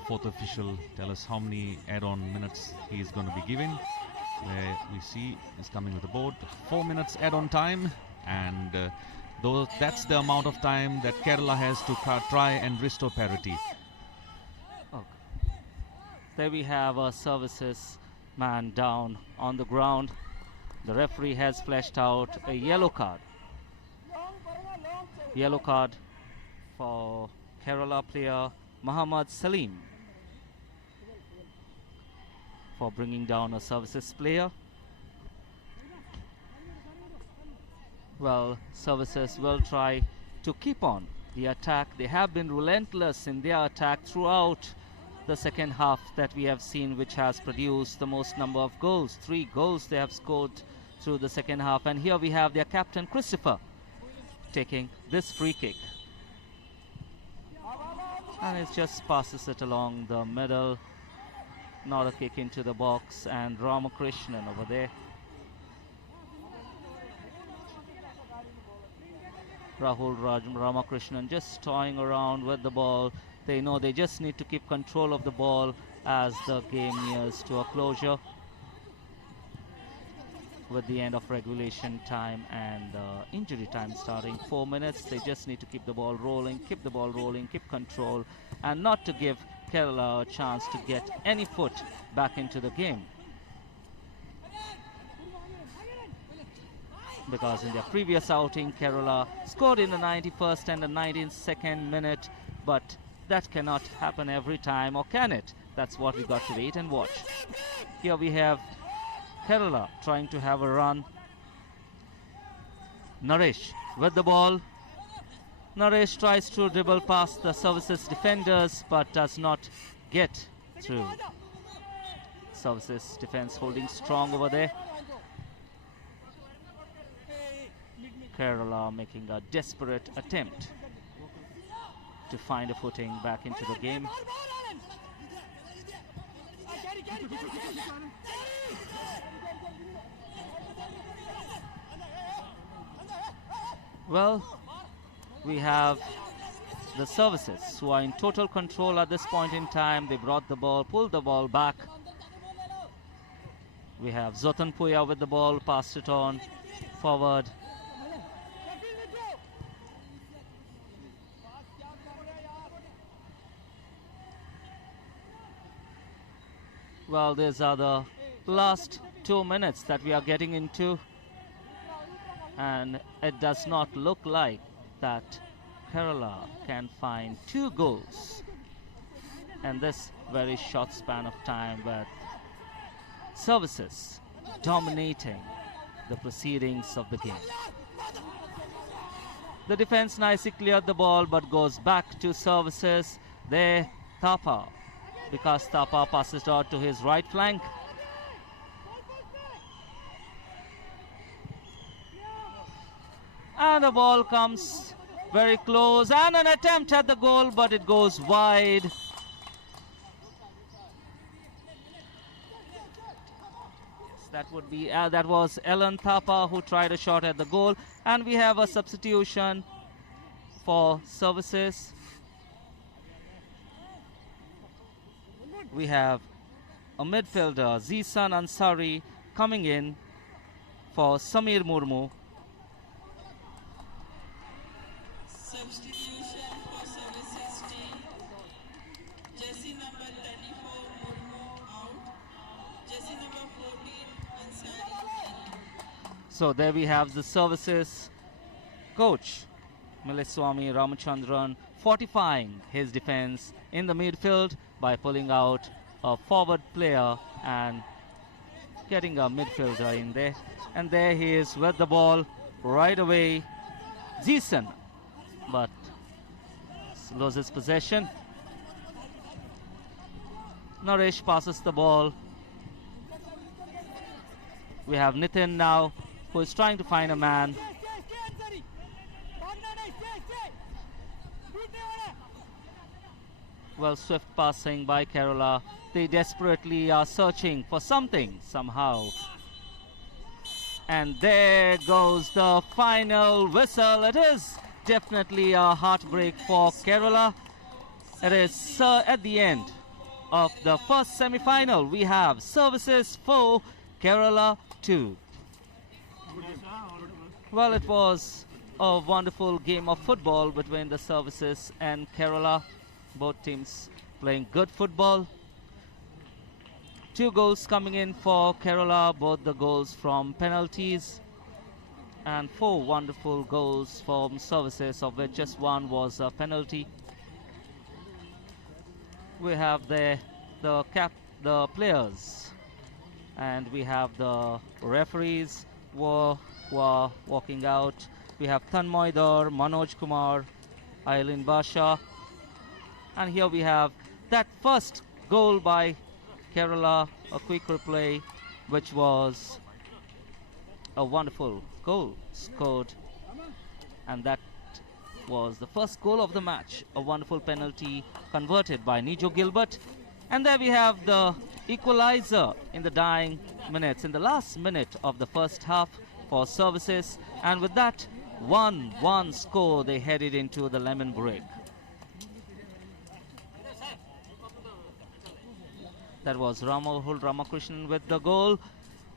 4th official tell us how many add-on minutes he's going to be giving. Where we see is coming with the board. 4 minutes add-on time, and that's the amount of time that Kerala has to try and restore parity. Okay. There we have a services man down on the ground. The referee has flashed out a yellow card. Yellow card for Kerala player Muhammad Salim for bringing down a services player. Well, services will try to keep on the attack. They have been relentless in their attack throughout the second half that we have seen, which has produced the most number of goals. 3 goals they have scored through the second half. And here we have their captain Christopher taking this free kick. And it just passes it along the middle. Not a kick into the box, and Ramakrishnan over there. Rahul Ramakrishnan just toying around with the ball. They know they just need to keep control of the ball as the game nears to a closure with the end of regulation time and injury time starting. 4 minutes. They just need to keep the ball rolling, keep control, and not to give Kerala a chance to get any foot back into the game. Because in their previous outing, Kerala scored in the 91st and the 92nd minute, but that cannot happen every time, or can it? That's what we got to wait and watch. Here we have Kerala trying to have a run. Naresh with the ball. Naresh tries to dribble past the services defenders, but does not get through. Services defense holding strong over there. Kerala making a desperate attempt to find a footing back into the game. Well, we have the services who are in total control at this point in time. They brought the ball, pulled the ball back. We have Zotan Puya with the ball, passed it on forward. Well, these are the last 2 minutes that we are getting into, and it does not look like that Kerala can find 2 goals in this very short span of time, with services dominating the proceedings of the game. The defense nicely cleared the ball, but goes back to services. There, Thapa, because Thapa passes it out to his right flank. And the ball comes very close, and an attempt at the goal, but it goes wide. Yes, that would be that was Ellen Thapa who tried a shot at the goal, and we have a substitution for services. We have a midfielder, Zisan Ansari, coming in for Samir Murmu. Substitution for services team. Jersey number 34 Murmu out. Jersey number 14 Ansari in. So there we have the services coach Miliswamy Ramachandran fortifying his defense in the midfield by pulling out a forward player and getting a midfielder in there. And there he is with the ball right away. Zeeson, but loses possession. Naresh passes the ball. We have Nitin now, who is trying to find a man. Well, swift passing by Kerala. They desperately are searching for something, somehow. And there goes the final whistle. It is definitely a heartbreak for Kerala. It is at the end of the first semi-final. We have Services 4, Kerala 2. Well, it was a wonderful game of football between the Services and Kerala. Both teams playing good football. 2 goals coming in for Kerala, both the goals from penalties, and 4 wonderful goals from Services, of which just 1 was a penalty. We have the players, and we have the referees who are walking out. We have Tanmoy Dar, Manoj Kumar, Ailin Basha, and here we have that first goal by Kerala, a quick replay, which was a wonderful goal scored, and that was the first goal of the match, a wonderful penalty converted by Nijo Gilbert. And there we have the equalizer in the dying minutes, in the last minute of the first half for Services, and with that 1-1 score, they headed into the lemon break. That was Rahul Ramakrishnan with the goal,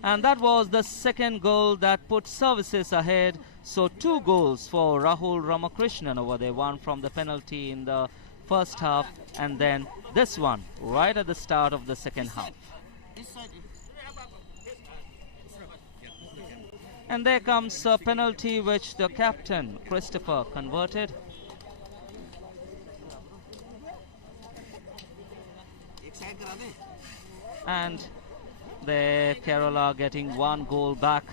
and that was the second goal that put Services ahead. So 2 goals for Rahul Ramakrishnan over there, 1 from the penalty in the first half, and then this one right at the start of the second half. And there comes a penalty which the captain Christopher converted. And there Kerala getting 1 goal back,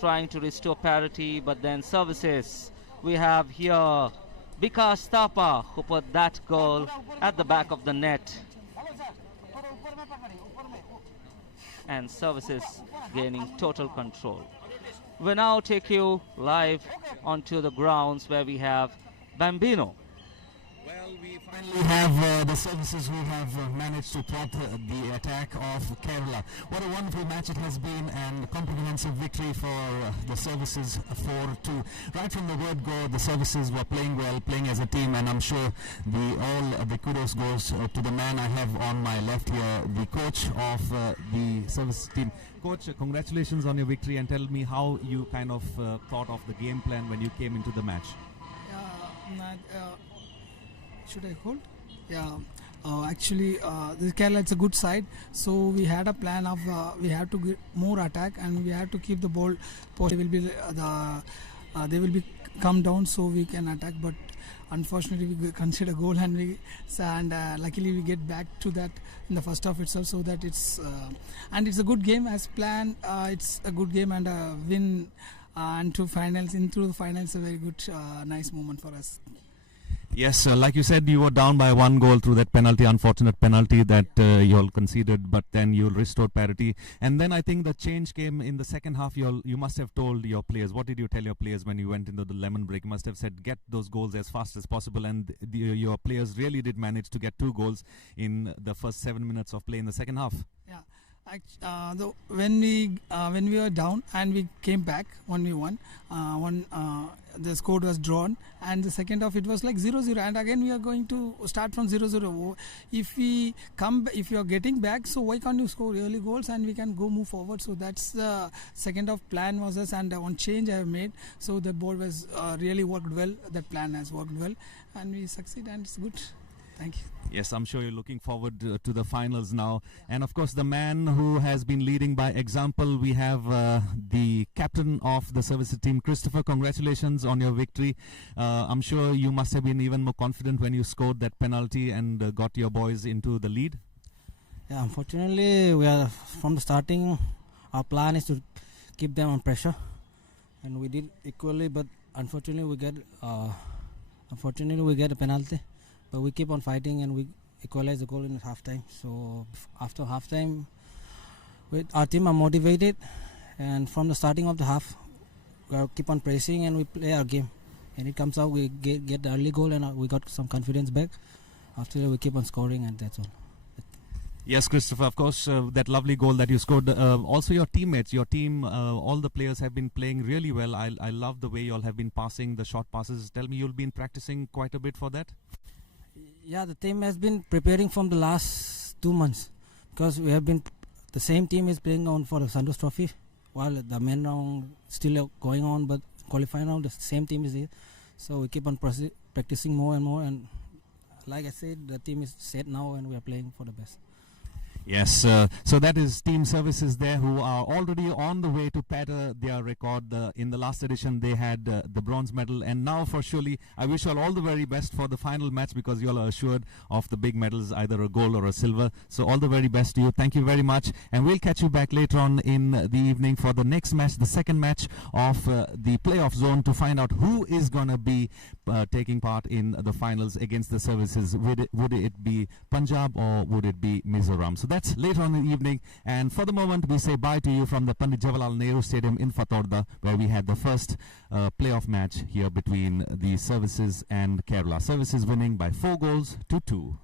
trying to restore parity, but then Services. We have here Vikas Thapa, who put that goal at the back of the net. And Services gaining total control. We now take you live onto the grounds where we have Bambino. Well, we finally have the Services who have managed to thwart the attack of Kerala. What a wonderful match it has been, and comprehensive victory for the Services 4-2. Right from the word go, the Services were playing well, playing as a team, and I'm sure all the kudos goes to the man I have on my left here, the coach of the Services team. Coach, congratulations on your victory, and tell me how you kind of thought of the game plan when you came into the match. Should I hold? Yeah. Actually, the Kerala, it's a good side. So we had a plan of we have to get more attack, and we have to keep the ball. They will be come down so we can attack. But unfortunately, we consider goal, and luckily we get back to that in the first half itself. So that it's a good game as planned. It's a good game and a win, and into the finals, a very good, nice moment for us. Yes, like you said, you were down by 1 goal through that unfortunate penalty that you all conceded, but then you restored parity. And then I think the change came in the second half. You must have told your players. What did you tell your players when you went into the lemon break? You must have said, get those goals as fast as possible. And your players really did manage to get 2 goals in the first 7 minutes of play in the second half. Yeah. When we were down and we came back 1v1, the score was drawn, and the second half it was like 0-0, and again we are going to start from 0-0. If we are getting back, so why can't you score early goals and we can move forward? So that's the second half plan was us, and one change I have made, so the ball was really worked well. That plan has worked well, and we succeed, and it's good. Thank you. Yes, I'm sure you're looking forward to the finals now. And of course, the man who has been leading by example, we have the captain of the services team, Christopher. Congratulations on your victory. I'm sure you must have been even more confident when you scored that penalty and got your boys into the lead. Yeah, unfortunately, we are from the starting. Our plan is to keep them on pressure, and we did equally. But unfortunately, we get a penalty. But we keep on fighting, and we equalize the goal in halftime. So after halftime, our team are motivated, and from the starting of the half, we keep on pressing and we play our game. And it comes out, we get the early goal, and we got some confidence back. After that, we keep on scoring, and that's all. Yes, Christopher, of course, that lovely goal that you scored. Also, your teammates, your team, all the players have been playing really well. I love the way you all have been passing the short passes. Tell me, you'll been practicing quite a bit for that? Yeah, the team has been preparing from the last 2 months, because the same team is playing on for the Santos Trophy, while the main round still going on, but qualifying round the same team is here. So we keep on practicing more and more, and like I said, the team is set now and we are playing for the best. Yes, so that is Team Services there, who are already on the way to pad their record. In the last edition, they had the bronze medal, and now for surely, I wish you all the very best for the final match, because you all are assured of the big medals, either a gold or a silver. So all the very best to you. Thank you very much, and we'll catch you back later on in the evening for the next match, the second match of the playoff zone, to find out who is going to be taking part in the finals against the Services. Would it be Punjab or would it be Mizoram? So that's later on in the evening, and for the moment we say bye to you from the Pandit Jawaharlal Nehru Stadium in Fatorda, where we had the first playoff match here between the Services and Kerala. Services winning by 4 goals to 2.